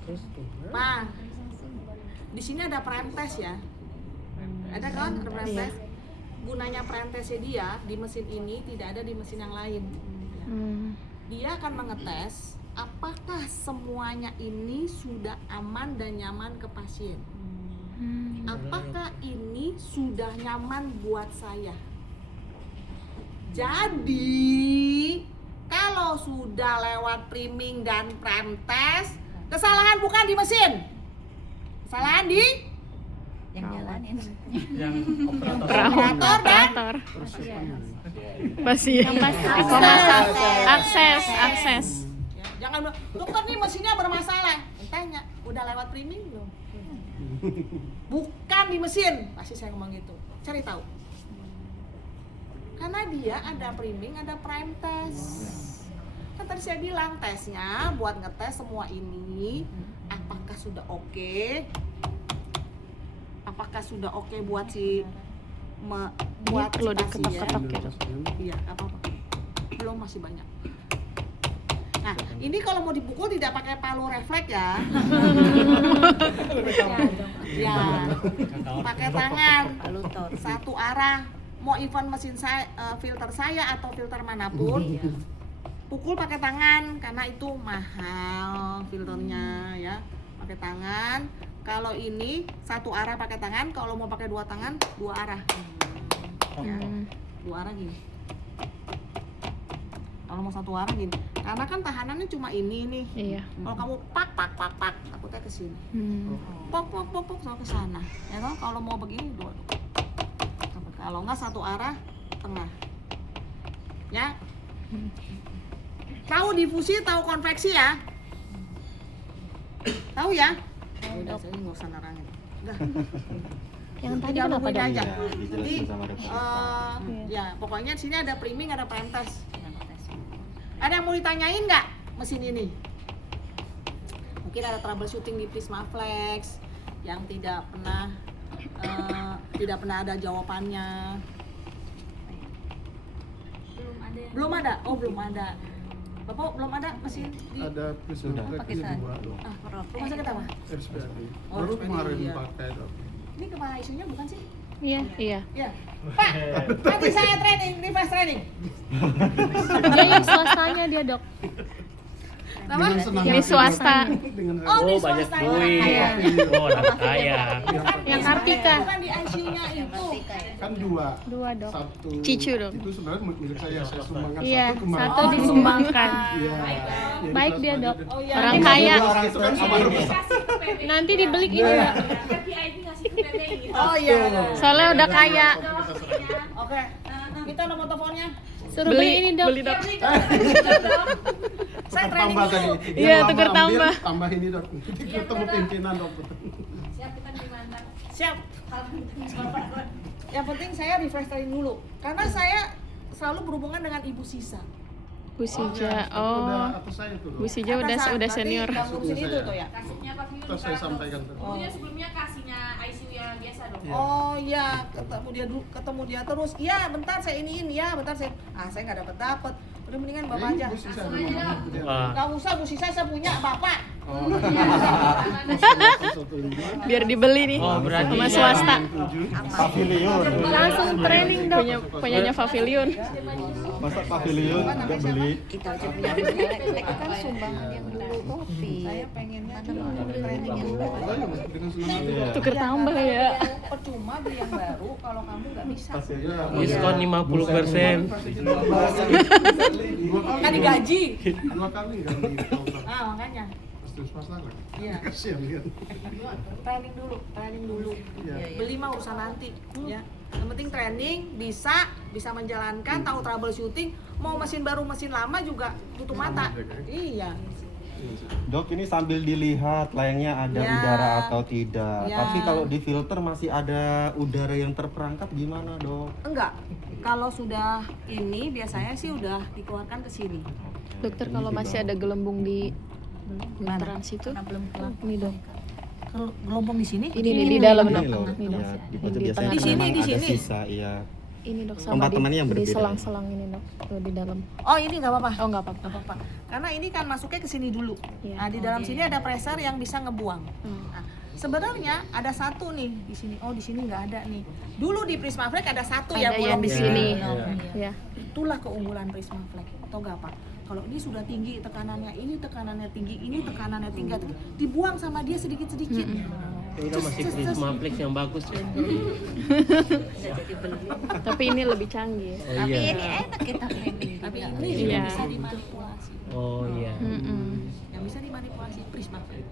Terus Pak, di sini ada prentes ya. Ada kan? Ada prentes. Gunanya prentesnya dia di mesin ini tidak ada di mesin yang lain. Dia akan mengetes apakah semuanya ini sudah aman dan nyaman ke pasien. Apakah ini sudah nyaman buat saya? Jadi, kalau sudah lewat priming dan prentes, kesalahan bukan di mesin. Kesalahan di Yang jalanin. Yang operator. operator dan Operator. Pasien. Akses. ya, jangan bilang, dokter nih mesinnya bermasalah. Tanya, udah lewat priming belum? Bukan di mesin, pasti saya ngomong gitu. Cari tahu. Karena dia ada priming, ada prime test. Kan tadi saya bilang tesnya buat ngetes semua ini apakah sudah oke? Apakah sudah oke buat buat Perlu si pasien? diketok-ketok gitu. Iya, apa-apa. Belum, masih banyak. Nah, ini kalau mau dipukul tidak pakai palu refleks ya. Ya, pakai tangan, Palutor. satu arah. Mau event mesin saya, filter saya atau filter manapun, pukul pakai tangan karena itu mahal filternya ya. Pakai tangan. Kalau ini satu arah pakai tangan, kalau mau pakai dua tangan, dua arah. Ya, dua arah gini. Kalau mau satu arah gini, karena kan tahanannya cuma ini nih. Iya. Kalau kamu pak, takutnya ke sini. Pok sama ke sana. Ya kan? Kalau mau begini dua. Kalau enggak satu arah tengah. Ya. Tahu difusi, tahu konveksi ya? Tahu ya? Udah, saya nggak usah nerangin. Udah. Yang tadi Tinggal kenapa nungguin dok? aja. Iya, dijelasin Jadi, sama dokter. ya pokoknya di sini ada priming, ada prentes. Ada yang mau ditanyain nggak mesin ini? Mungkin ada troubleshooting di Prismaflex yang tidak pernah ada jawabannya. Belum ada. Oh, belum ada. Bapak belum ada mesin di Ada Sudah. Pakai sana. rumah sakit apa? RSPAD. Oh, Baru RSPAD, kemarin iya. pakai dok. Ini kepala isunya bukan sih? Iya. Ya. Pak, nanti saya training, reverse training. Dia yang swastanya dia dok. Nama? Dengan senang Di hati, swasta. Dengan Oh, di Oh, banyak swasta duit. ya. Oh, anak kaya. Yang Kartika. Bukan di ICU-nya itu. kan dua. Dua dok. Satu Cicu dong. itu sebenarnya milik saya sumbangkan Iya. satu kemarin. Satu disumbangkan. Iya. Baik dia dok. Oh iya. Orang Ini kaya. Orang itu kan sama Nanti dibeli ini dok. Oh iya. Soalnya udah kaya. Oke. Kita nomor teleponnya. Suruh beli ini dok. Beli dok. Saya training Tambah dulu. tadi. Iya, Yang lama tukar ambil, tambah. Tambah ini dok. Ketemu pimpinan dok. Siap. Yang penting saya refresh training dulu. Karena saya selalu berhubungan dengan Ibu Sisa. Bu Sija. Udah Oh. atas saya tuh dok. Bu Sija udah Berarti senior. yang ngurusin itu tuh ya. Kasihnya Pak Fiu Terus saya sampaikan tuh. Dulunya sebelumnya kasihnya ICU yang biasa dong. Oh iya, ketemu dia terus. Iya, bentar saya iniin ya, bentar saya. Saya nggak dapat. Udah mendingan bapak aja. Bu Sisa ada nomor. Wah. Nggak usah Bu Sisa, saya punya bapak. Oh. Biar dibeli nih. Oh, berarti sama ya. swasta. Pavilion. Langsung training dong. Punyanya Pavilion. Masa pavilion nggak beli? Kita aja punya merek kan sumbangan yang dulu kopi. Saya pengennya training yang baru. Dengan senang hati. Iya. Tuker tambah ya. percuma beli yang baru kalau kamu nggak bisa. Pasiennya Diskon 50%. Kan digaji. 2 kali kan di dokter. Ah, makanya. Pasti swasta lah. Iya. Kasihan lihat. Training dulu. Iya. Beli mah urusan nanti, ya. Yang penting training, bisa menjalankan, tahu troubleshooting, mau mesin baru mesin lama juga tutup mata. Iya. Dok, ini sambil dilihat layangnya ada Ya. udara atau tidak. Ya. Tapi kalau di filter masih ada udara yang terperangkap gimana, Dok? Enggak. Kalau sudah ini biasanya sih udah dikeluarkan ke sini. Dokter, kalau masih ada gelembung di filteran situ, Belum kelar. ini dok. Gelombang di sini? Ini nih di dalam Ini dok. loh, Ini dok. ya, di pojok Di biasanya tengah. Di sini, memang di ada sini. sisa, iya. Ini dok sama Kompartemennya yang di berbeda. selang-selang ini dok. Tuh di dalam. Oh, ini nggak apa-apa. Oh nggak apa-apa. Nggak apa-apa. Karena ini kan masuknya ke sini dulu. Iya. Nah, di dalam sini ada pressure yang bisa ngebuang. Hmm. Nah, sebenarnya ada satu nih di sini. Oh, di sini nggak ada nih. Dulu di Prismaflex ada satu Ada yang yang bolong di di sini. sini. Ya. Itulah keunggulan Prismaflex. Atau nggak apa? Kalau ini sudah tinggi tekanannya, ini tekanannya tinggi, ini tekanannya tinggi, dibuang sama dia sedikit-sedikit. Udah masih Prismaflex yang bagus ya. Jadi beli. Tapi ini lebih canggih. Oh Tapi iya. ini enak kita training. Tapi juga. ini juga Iya. bisa dimanipulasi. Oh iya. Yang bisa dimanipulasi Prismaflex.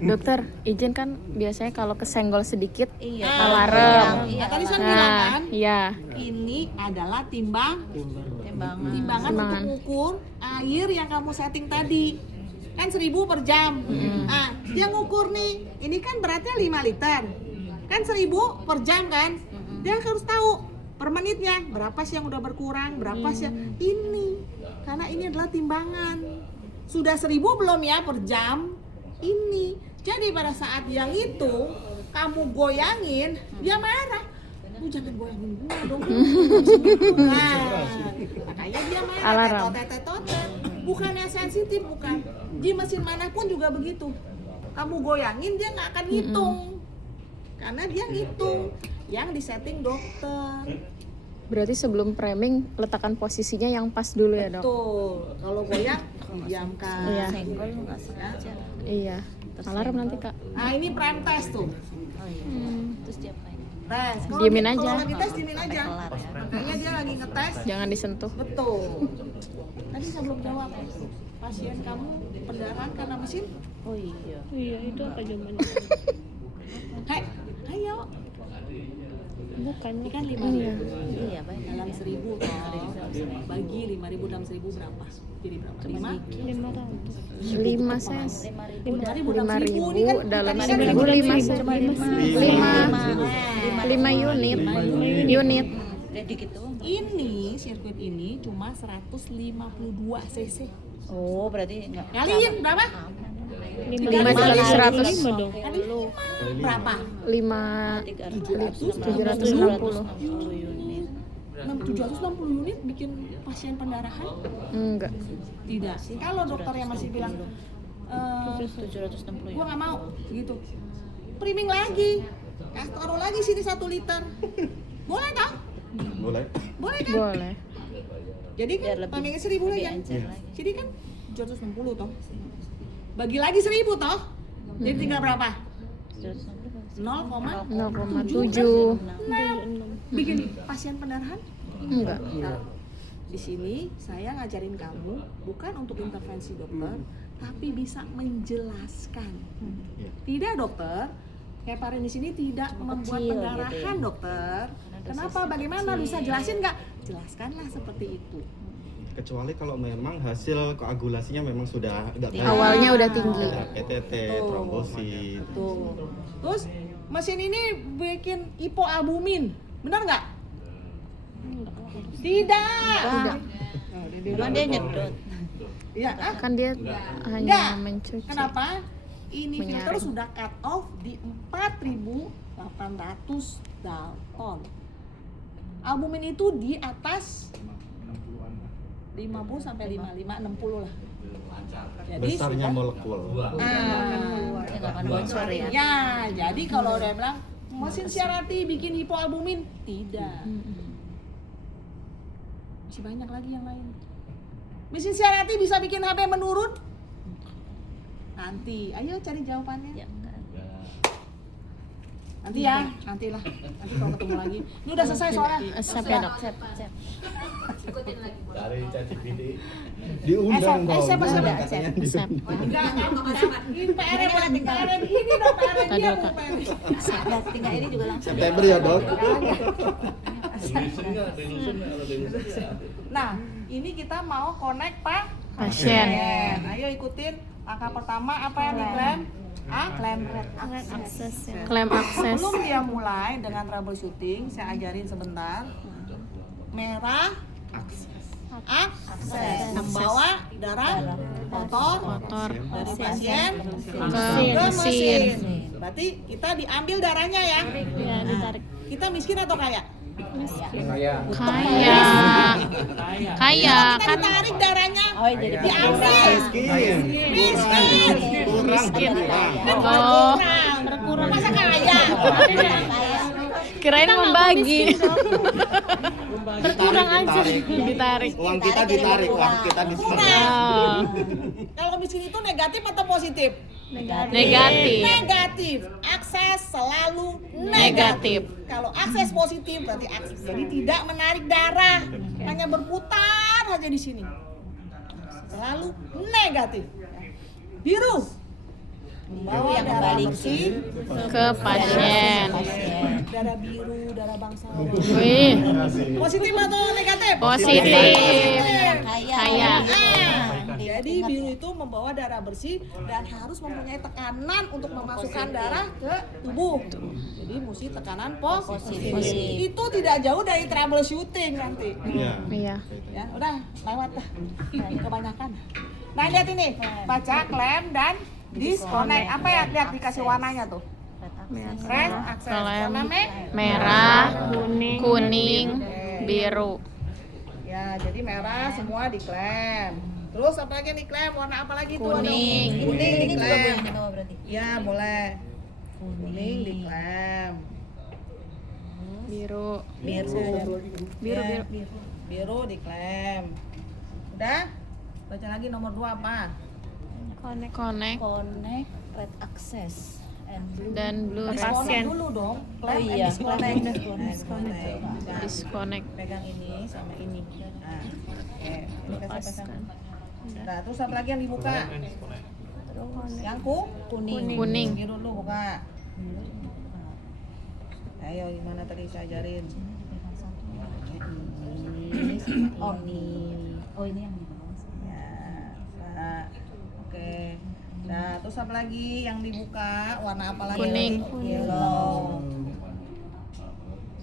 Dokter, izin kan biasanya kalau kesenggol sedikit Iya. alarm. Nah, tadi saya bilang Nah, kan, iya. ini adalah timbangan Timbangan. Timbangan. untuk ukur air yang kamu setting tadi. Kan 1000 per jam. Nah, dia ngukur nih, ini kan beratnya 5 liter. Kan 1000 per jam kan? Dia harus tahu per menitnya berapa sih yang udah berkurang, berapa sih yang ini. Karena ini adalah timbangan. Sudah 1000 belum ya per jam? Ini. Jadi pada saat yang itu kamu goyangin, dia marah. Lu jangan goyangin gua dong. Nah, makanya dia marah. Alarm. Tetot. Bukannya sensitif, bukan. Di mesin manapun juga begitu. Kamu goyangin dia nggak akan ngitung. Karena dia ngitung yang disetting dokter. Berarti sebelum framing letakkan posisinya yang pas dulu ya dok. Tuh, kalau goyang diamkan. Iya. Senggol nggak sengaja. Iya. Alarm nanti kak. Nah, ini prime test tuh. Oh iya. Terus diapain? Tes. Kalau Diemin kalau aja. lagi tes diemin aja. Kelar ya. Makanya dia lagi ngetes. Jangan disentuh. Betul. Tadi saya belum jawab. Pasien kamu pendarahan karena mesin? Oh iya. Iya itu apa jawabannya? Hei, ayo. Bukan. Ini kan 5.000. Iya baik. Dalam 1000 bagi 5.000 dalam 1000 berapa? Jadi berapa? 5 ses. 5.000 5.000 Ini kan dalam tadi kan 1000 5 ses. 5 unit. Jadi gitu. Ini sirkuit ini cuma 152 cc. Oh berarti nggak. Kaliin berapa? 5 kali 100 Kali 5 berapa? 760. unit. 760 unit bikin pasien pendarahan? Enggak. Tidak. Kalau dokternya masih bilang 760 gua nggak mau gitu, priming lagi, taruh lagi sini 1 liter. Boleh toh? Boleh. Boleh kan? Boleh. Jadi kan Biar lebih- primingnya 1000 lagi lebih kan? encer lagi. Jadi kan 760 toh. Bagi lagi 1000 toh. Jadi tinggal berapa? 0,7. 0,7. Bikin pasien pendarahan? Enggak. Di sini saya ngajarin kamu bukan untuk intervensi dokter, tapi bisa menjelaskan. Tidak dokter, heparin di sini tidak membuat kecil pendarahan gitu ya. dokter. Kenapa? Bagaimana? Bisa jelasin nggak? Jelaskanlah seperti itu. Kecuali kalau memang hasil koagulasinya memang sudah nggak baik. Awalnya udah tinggi. Ada PTT, trombosit. Tuh. Terus mesin ini bikin hipoalbumin, benar nggak? Tidak. Emang dia nyedot. Iya, Kan dia hanya Enggak. mencuci. Kenapa? Ini filter Menyaring. sudah cut off di 4.800 Dalton. Albumin itu di atas 50 sampai 55, 60 lah. Jadi Besarnya molekul. Bocor ya. ya, jadi kalau udah bilang mesin CRT bikin hipoalbumin, tidak. Masih banyak lagi yang lain. Mesin CRT bisa bikin HB menurun? Nanti, ayo cari jawabannya. Ya, enggak. Nanti ya, nantilah. Nanti kalau ketemu lagi. Ini udah selesai soalnya. Sep ya dok. Sep. Dari ChatGPT. Diundang dong. siapa Jangan sudah? katanya Sep. Enggak, ini PR ini dong PR Tadi dia Kak. bukan. Nah, tinggal ini juga langsung. September ya dok. Delusion nggak? Delusion nggak? Kalau delusion ya. Nah, ini kita mau connect Pak Pasien. Ayo ikutin langkah pertama apa yang diklaim? Klaim Akses ya. Klaim akses. Sebelum dia mulai dengan troubleshooting, saya ajarin sebentar. Merah akses membawa darah kotor Motor dari pasien ke ke mesin. mesin. Berarti kita diambil darahnya ya. Ya, ditarik. Kita miskin atau kaya? Kaya. Kaya. Kaya Kita kan ditarik darahnya, Oh, jadi diambil. Miskin. Miskin. miskin. Oh, Oh, berkurang. Masa kaya? kirain membagi. Berkurang aja. Ditarik. Uang kita ditarik, uang kita disetor. Oh, Kalau miskin itu negatif atau positif? negatif. Negatif. Akses selalu Negatif. Kalau akses positif berarti akses. Jadi tidak menarik darah, hanya berputar aja di sini. Selalu negatif. Biru. Membawa yang darah kembali bersih, Ke pasien. darah biru, darah bangsawan. Wih, Positif atau negatif? positif. Kaya. Jadi biru itu membawa darah bersih dan harus mempunyai tekanan untuk memasukkan darah ke tubuh. Jadi mesti tekanan positif. Itu tidak jauh dari troubleshooting nanti. Iya. Iya. Ya, udah lewat dah. Kebanyakan. Nah, lihat ini, baca klaim dan disconnect. Apa ya? Lihat dikasih warnanya tuh. Red, akses. Klaim Warna merah, kuning, biru. Ya, jadi merah semua diklaim. Terus apa lagi yang diklaim? Warna apa lagi tuh? Kuning. Kuning Ini juga diklaim. boleh dibawa berarti. Ya, boleh. Kuning diklaim. Biru. Biru. Biru, Ya, biru. Biru diklaim. Udah? Baca lagi nomor 2 apa? Connect Connect red access and blue. dan blue Disconnect dulu dong. Klaim Oh and iya, disconnect. klaim. Disconnect. Nah, disconnect. pegang ini sama ini. Nah, oke. Ini kasih pasang. Lepaskan. Nah, terus apa lagi yang dibuka? Yang Kuning. Kuning. Biru dulu buka. Ayo, gimana tadi saya ajarin? Oh ini. Oh ini yang di bawah. Ya, nah, oke. Nah, terus apa lagi yang dibuka? Warna apa lagi? Kuning. Yellow.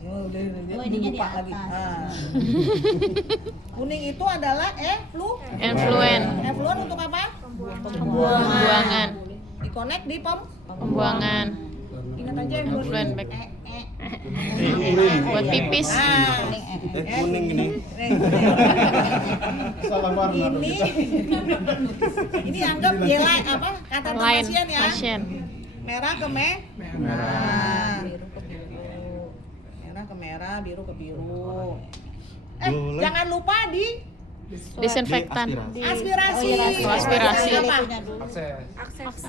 Oh, ininya dibuka di atas. lagi. Kuning itu adalah Influen. effluent untuk apa? Pembuangan. Di-connect di Pembuangan. Ingat aja yang Effluent back. Kuning. Buat pipis. Kuning ini. Salah warna. Ini anggap yellow apa? Kata Lain pasien ya. pasien. Merah ke merah. Biru ke biru. Merah ke merah, biru ke biru. Boleh. Jangan lupa di Disinfektan. aspirasi. Oh, aspirasi. Apa?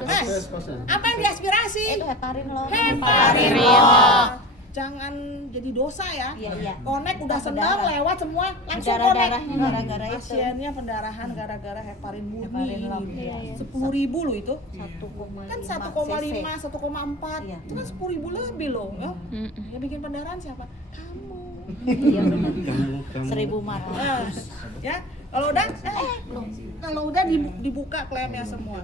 Akses pasien. Apa yang diaspirasi? Itu heparin loh. Heparin. Heparin. Jangan jadi dosa ya. Iya. Connect udah senang Darah. lewat semua langsung Darah-darahnya connect. gara-gara itu. Pasiennya pendarahan gara-gara heparin murni. Heparin lab. Iya, Iya. 10.000 loh itu. 1,5 Kan 1,5, 1,4. Iya. Itu kan 10.000 lebih loh. Ya. Mm-mm. Yang bikin pendarahan siapa? Kamu. Iya benar. Kamu. 1.400. Ya, kalau udah kalau udah dibuka klaimnya semua.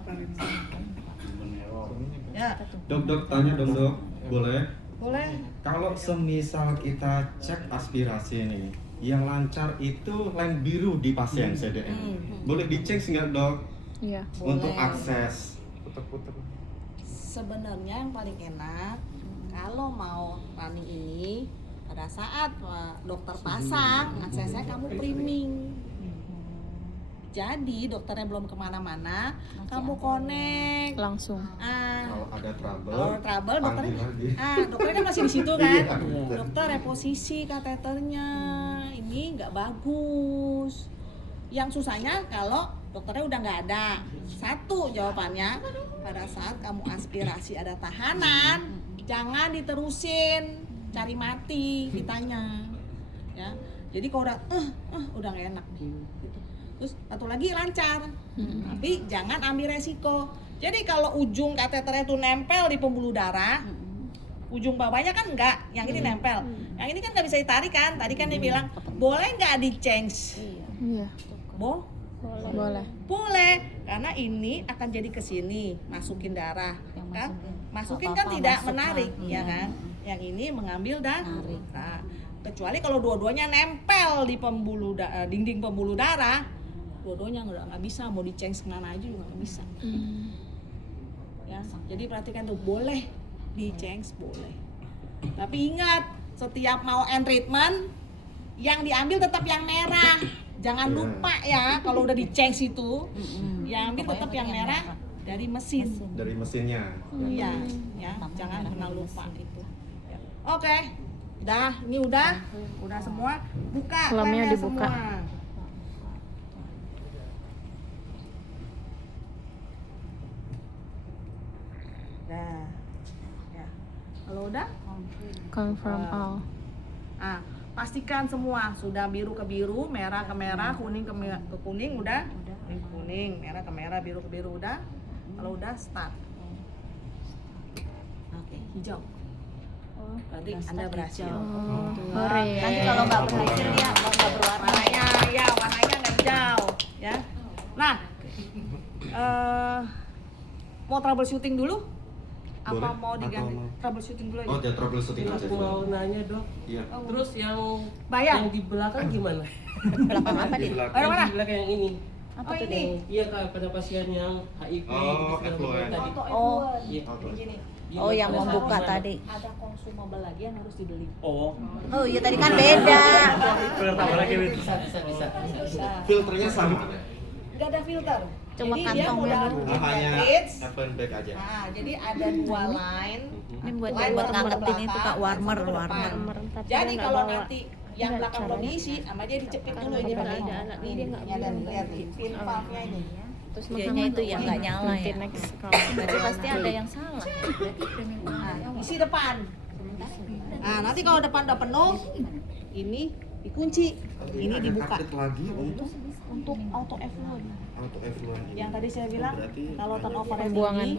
Ya, Dok, tanya dong dok. Boleh? boleh. Kalau semisal kita cek aspirasi nih, yang lancar itu lem biru di pasien CDM. Boleh dicek nggak dok? Iya. Untuk Boleh. akses. Puter-puter. Sebenarnya yang paling enak kalau mau running ini pada saat dokter pasang aksesnya kamu priming. Jadi dokternya belum kemana-mana, kamu connect. Langsung. Kalau ada trouble, Kalau trouble dokternya, panggil lagi. dokternya kan masih di situ kan. Iya. Dokter reposisi kateternya, ini nggak bagus. Yang susahnya kalau dokternya udah nggak ada. Satu jawabannya, pada saat kamu aspirasi ada tahanan, jangan diterusin, cari mati, ditanya. Ya, jadi kalau udah nggak enak. Gitu. Terus satu lagi lancar, tapi jangan ambil resiko. Jadi kalau ujung kateternya itu nempel di pembuluh darah, ujung bawahnya kan enggak, yang ini nempel. Yang ini kan nggak bisa ditarik kan? Tadi kan dia bilang, boleh nggak di change? Iya. Boleh. Boleh, karena ini akan jadi ke sini, masukin darah, kan? Masukin kan tidak menarik, ya kan? Yang ini mengambil darah. Nah, kecuali kalau dua-duanya nempel di dinding pembuluh darah, dua-duanya nggak bisa, mau di change kemana aja juga nggak bisa. Ya, jadi perhatikan tuh, boleh di change boleh. Tapi ingat, setiap mau end treatment, yang diambil tetap yang merah. Jangan lupa ya, kalau udah di change itu, yang ambil tetap yang merah dari mesin. Dari mesinnya. Iya, ya, jangan pernah lupa itu. Ya. Oke, ini udah semua. Buka Lemnya lemnya dibuka. semua. Nah, ya. Kalau udah, Confirm all. pastikan semua sudah biru ke biru, merah ke merah, kuning ke kuning, udah? Kuning, merah ke merah, biru ke biru, udah? Kalau udah, start. Oke, hijau. Berarti Anda berhasil. Hore. Nanti kalau nggak berhasil dia nggak berwarna. Warnanya nggak hijau, ya. Nah, mau troubleshooting dulu? Apa Boleh, mau diganti? atau mau- Troubleshooting dulu aja. Oh, dia troubleshooting aja Aku mau dulu. nanya dok, Iya. terus yang Bayar? di belakang gimana? Belakang apa Di dia? belakang. Mana, mana? Yang di belakang yang ini. Oh, ini. Iya kak, pada pasien yang HIV Oh, segala macam effluent. tadi. Oh. Iya. Begini. Oh, yang Gimana? membuka Gimana? tadi. Ada consumable lagi yang harus dibeli. Oh. Oh iya tadi kan beda. Bisa. Filternya sama. Nggak ada filter. Cuma Jadi dia kantongnya modal dulu. Hanya cartridge. open bag aja. Nah, jadi ada dua line. Ini buat Line buat satu ngangetin ke itu belakang, Kak, warmer. satu ke depan. Tapi Jadi dia nggak kalau bawa. nanti yang Nggak, belakang belum caranya. diisi, sama dia dicepit dulu Karena ini dia pakai. ada anak, dia nggak Ini ada bilang lihat nih, pin valve-nya ini. Terus dianya itu yang nggak nyala Nanti ya. next kalau Berarti pasti ada yang salah. Nah, isi depan. Nah, nanti kalau depan udah penuh, ini dikunci. Ini ada dibuka cartridge lagi untuk auto effluent. auto effluent ini. Yang tadi saya bilang, Berarti kalau turnover Pembuangan. ini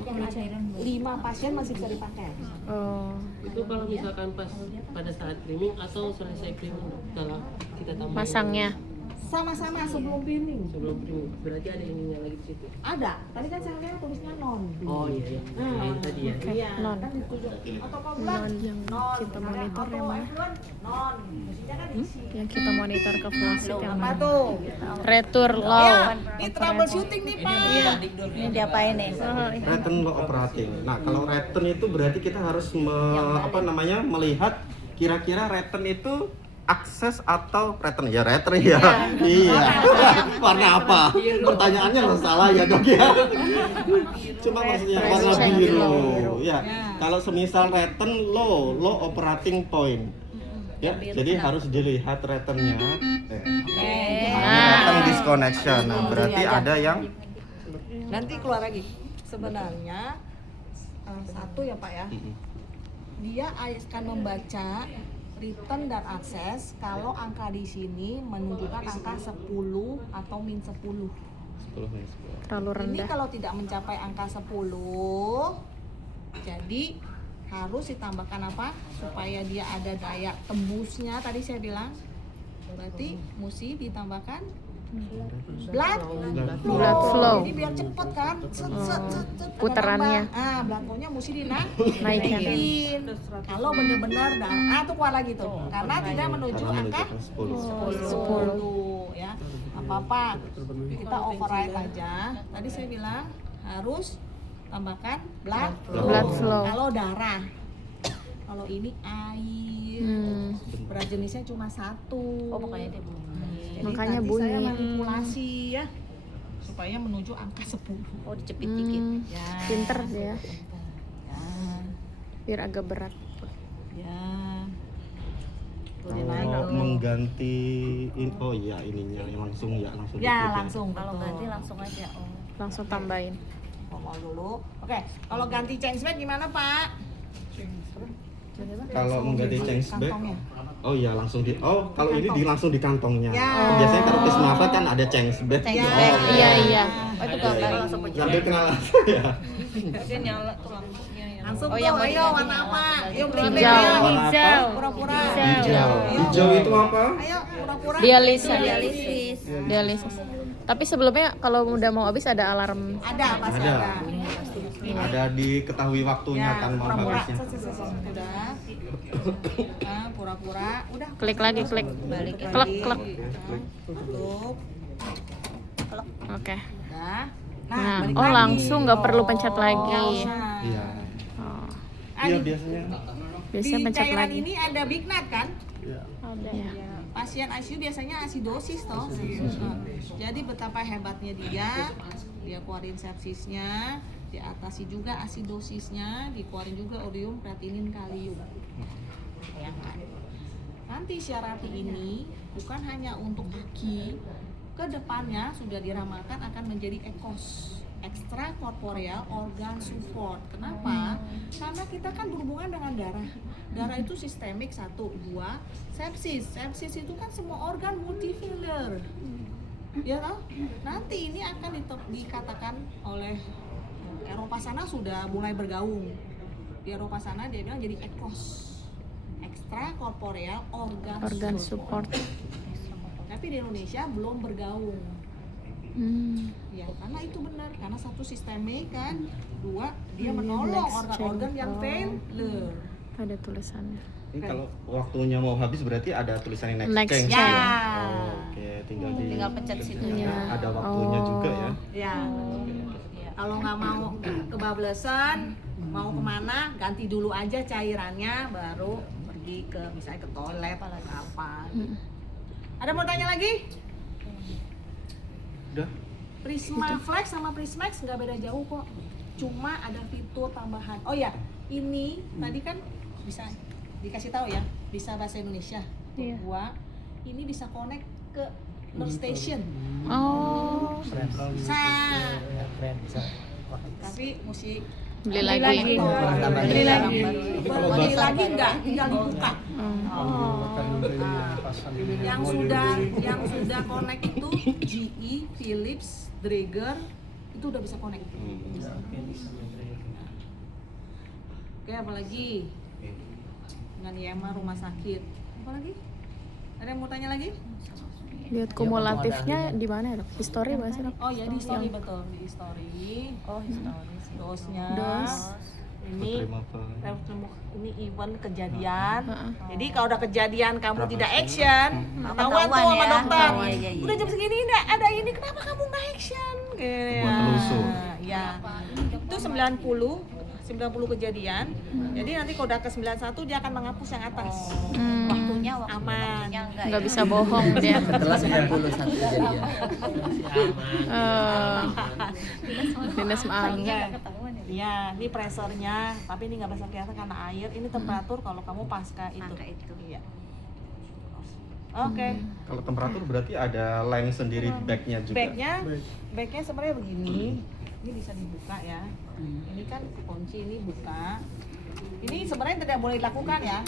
5 pasien masih bisa dipakai. Oh. Itu kalau misalkan pas pada saat creaming atau selesai creaming kalau kita tambah Masangnya. Sama-sama sebelum pinning. sebelum creaming berarti ada ininya lagi di situ. Ada. Tadi kan saya lihat tulisnya non. Oh iya. Yang tadi ya. Iya, Non. kan ditujuh. Atau kalau Non yang kita monitor yang mana? Non. Mestinya kan isi. Yang kita monitor ke faucet yang Apa mana? tuh? Retur Ya, low. ini troubleshooting nih, Pak. Ini diapain nih? return low operating. Nah, kalau return itu berarti kita harus melihat kira-kira return itu akses atau return ya return ya. Iya. Warna apa? Pertanyaannya nggak salah ya, Dok ya. Cuma maksudnya warna biru. Ya. Kalau semisal return low operating point. Ya, jadi harus dilihat returnnya. Return disconnection. Nah, berarti ada yang Nanti keluar lagi. Sebenarnya satu ya, Pak ya. Dia akan membaca return dan akses kalau angka di sini menunjukkan angka 10 atau min 10. Terlalu Ini rendah. kalau tidak mencapai angka 10, jadi harus ditambahkan apa? Supaya dia ada daya tembusnya tadi saya bilang. Berarti mesti ditambahkan blood flow. Jadi biar cepet kan? Set, Putarannya. blood flow-nya mesti Naikin. Kalau benar-benar darah tuh keluar lagi tuh. Karena tidak menuju angka 10 ya. Apa-apa kita override aja. Tadi saya bilang harus tambahkan blood flow. Kalau darah. Kalau ini air. Berat jenisnya cuma 1. Oh makanya dia belum. Jadi Makanya tadi bunyi. saya manipulasi ya. supaya menuju angka 10. Oh, dicepit dikit. Ya. Pinter dia, Ya. biar agak berat. Ya. Turunin lagi Kalau dulu. mengganti oh iya ininya yang langsung Ya, diklik langsung. Kalau betul. ganti langsung aja. Oh. Langsung tambahin. Ngomong dulu. Oke, kalau ganti change bag gimana, Pak? Kalau mengganti change bag, Kantongnya. oh iya langsung kalau ini langsung di kantongnya. Ya. Biasanya kalau ke Smava kan ada change bag. Change Oh, bag. Iya, iya. Oh, itu gambar langsung Sambil kenal langsung ya. Dia nyala tuh lampunya ya. Langsung Oh, tuh, yang mau ayo diganti warna nyala. apa? Ayo beli Hijau. bag ayo. Warna apa? Pura-pura. Hijau. Hijau itu apa? Ayo, pura-pura. Dialisis. Dialisis. Dialisis. Tapi sebelumnya kalau udah mau habis ada alarm. Ada, pasti Ada. ada. Ada diketahui waktunya kan mau pura-pura. habisnya. Udah. Nah, pura-pura. Udah. Klik lagi, klik. Balik Klek, lagi. klek. Nah, tutup. Oke. Udah. Nah, balik oh lagi. langsung nggak perlu pencet Nggak lagi. usah. Iya. Oh, Iya biasanya. biasanya Di pencet cairan lagi. ini ada Big Nut kan? Iya. Pasien ICU biasanya asidosis toh. Nah, jadi betapa hebatnya dia keluarin sepsisnya, diatasi juga asidosisnya, dikeluarin juga urium, kreatinin, kalium. Bayangkan. Nanti Syarati ini bukan hanya untuk aki, ke depannya sudah diramalkan akan menjadi ECOS, extra corporeal organ support. Kenapa? Karena kita kan berhubungan dengan darah. Darah itu sistemik 1, 2, sepsis. Sepsis itu kan semua organ multifilar. Ya toh? Nanti ini akan dikatakan oleh Eropa sana sudah mulai bergaung. Di Eropa sana dia bilang jadi ECOS, extra corporeal organ Support. Tapi di Indonesia belum bergaung. Ya, karena itu benar, karena 1 sistemik kan, 2 dia menolong next organ-organ change. yang Oh. failure. Ada tulisannya. Ini kalau waktunya mau habis berarti ada tulisannya next, Next change. change. Oh, oke, tinggal pencet situ. Iya. Ada waktunya Oh. juga ya. Ya. Kalau nggak mau kebablasan, mau kemana, ganti dulu aja cairannya, baru pergi ke misalnya ke toilet atau apa. Ada mau tanya lagi? Udah. Prisma Flex sama Prismax nggak beda jauh kok. Cuma ada fitur tambahan. Oh ya, ini tadi kan bisa dikasih tahu ya, bisa bahasa Indonesia. Iya. Gua ini bisa connect ke nurse station. Oh, Bisa. Tapi mesti beli lagi. Beli lagi. Beli lagi enggak, tinggal dibuka. Yang sudah connect itu GE, Philips, Draeger itu udah bisa connect. Oke, apalagi dengan YMA rumah sakit. Apa lagi? Ada yang mau tanya lagi? Lihat kumulatifnya di mana ya, Dok? History bahasa, Dok? Oh ya, di history betul, di history. Oh, historis. Dosnya. Dos. Ini Terima kasih. ini event kejadian. Heeh. Jadi kalau udah kejadian kamu tidak action, ketahuan tuh sama ya. dokter. Iya, iya, iya. Udah jam segini enggak ada ini, kenapa kamu nggak action? Buat telusur. Ya. Itu 90 kejadian. Jadi nanti kalau udah ke 91 dia akan menghapus yang atas. Waktunya Aman. Nggak bisa bohong dia. Setelah 91 jadian. Dinas Maangnya. Iya, ini pressernya, tapi ini nggak bisa kelihatan karena air. Ini temperatur kalau kamu pasca itu. Iya. Oke. Kalau temperatur berarti ada lem sendiri bagnya juga. Bagnya sebenarnya begini. Ini bisa dibuka ya. Ini kan kunci, ini buka. Ini sebenarnya tidak boleh dilakukan ya.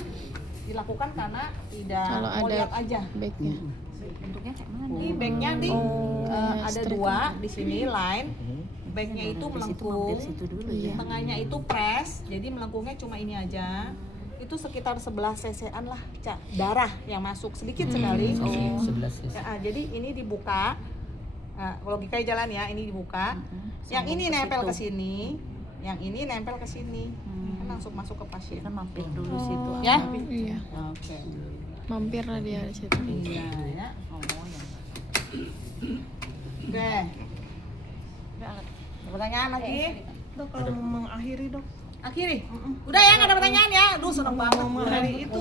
Dilakukan karena tidak Kalau mau ada lihat aja. bagnya. bentuknya kayak mana? Ini bagnya nih ada straight. 2 di sini line. Bagnya itu melengkung. Iya. Tengahnya itu press. Jadi melengkungnya cuma ini aja. Itu sekitar 11 cc-an lah darah yang masuk sedikit sekali. 11 Ya, jadi ini dibuka. Nah, logika jalan ya, ini dibuka. Yang ini nempel ke sini, yang ini nempel ke sini. Kan langsung masuk ke pasien. Kita mampir dulu situ. Ya? Iya. Oke. Mampir lah dia di situ. Iya, ya. Oke. Ada pertanyaan lagi? Dok, kalau mau mengakhiri dok. Akhiri. Udah ya, nggak ada pertanyaan ya. Aduh, seneng banget. Hari itu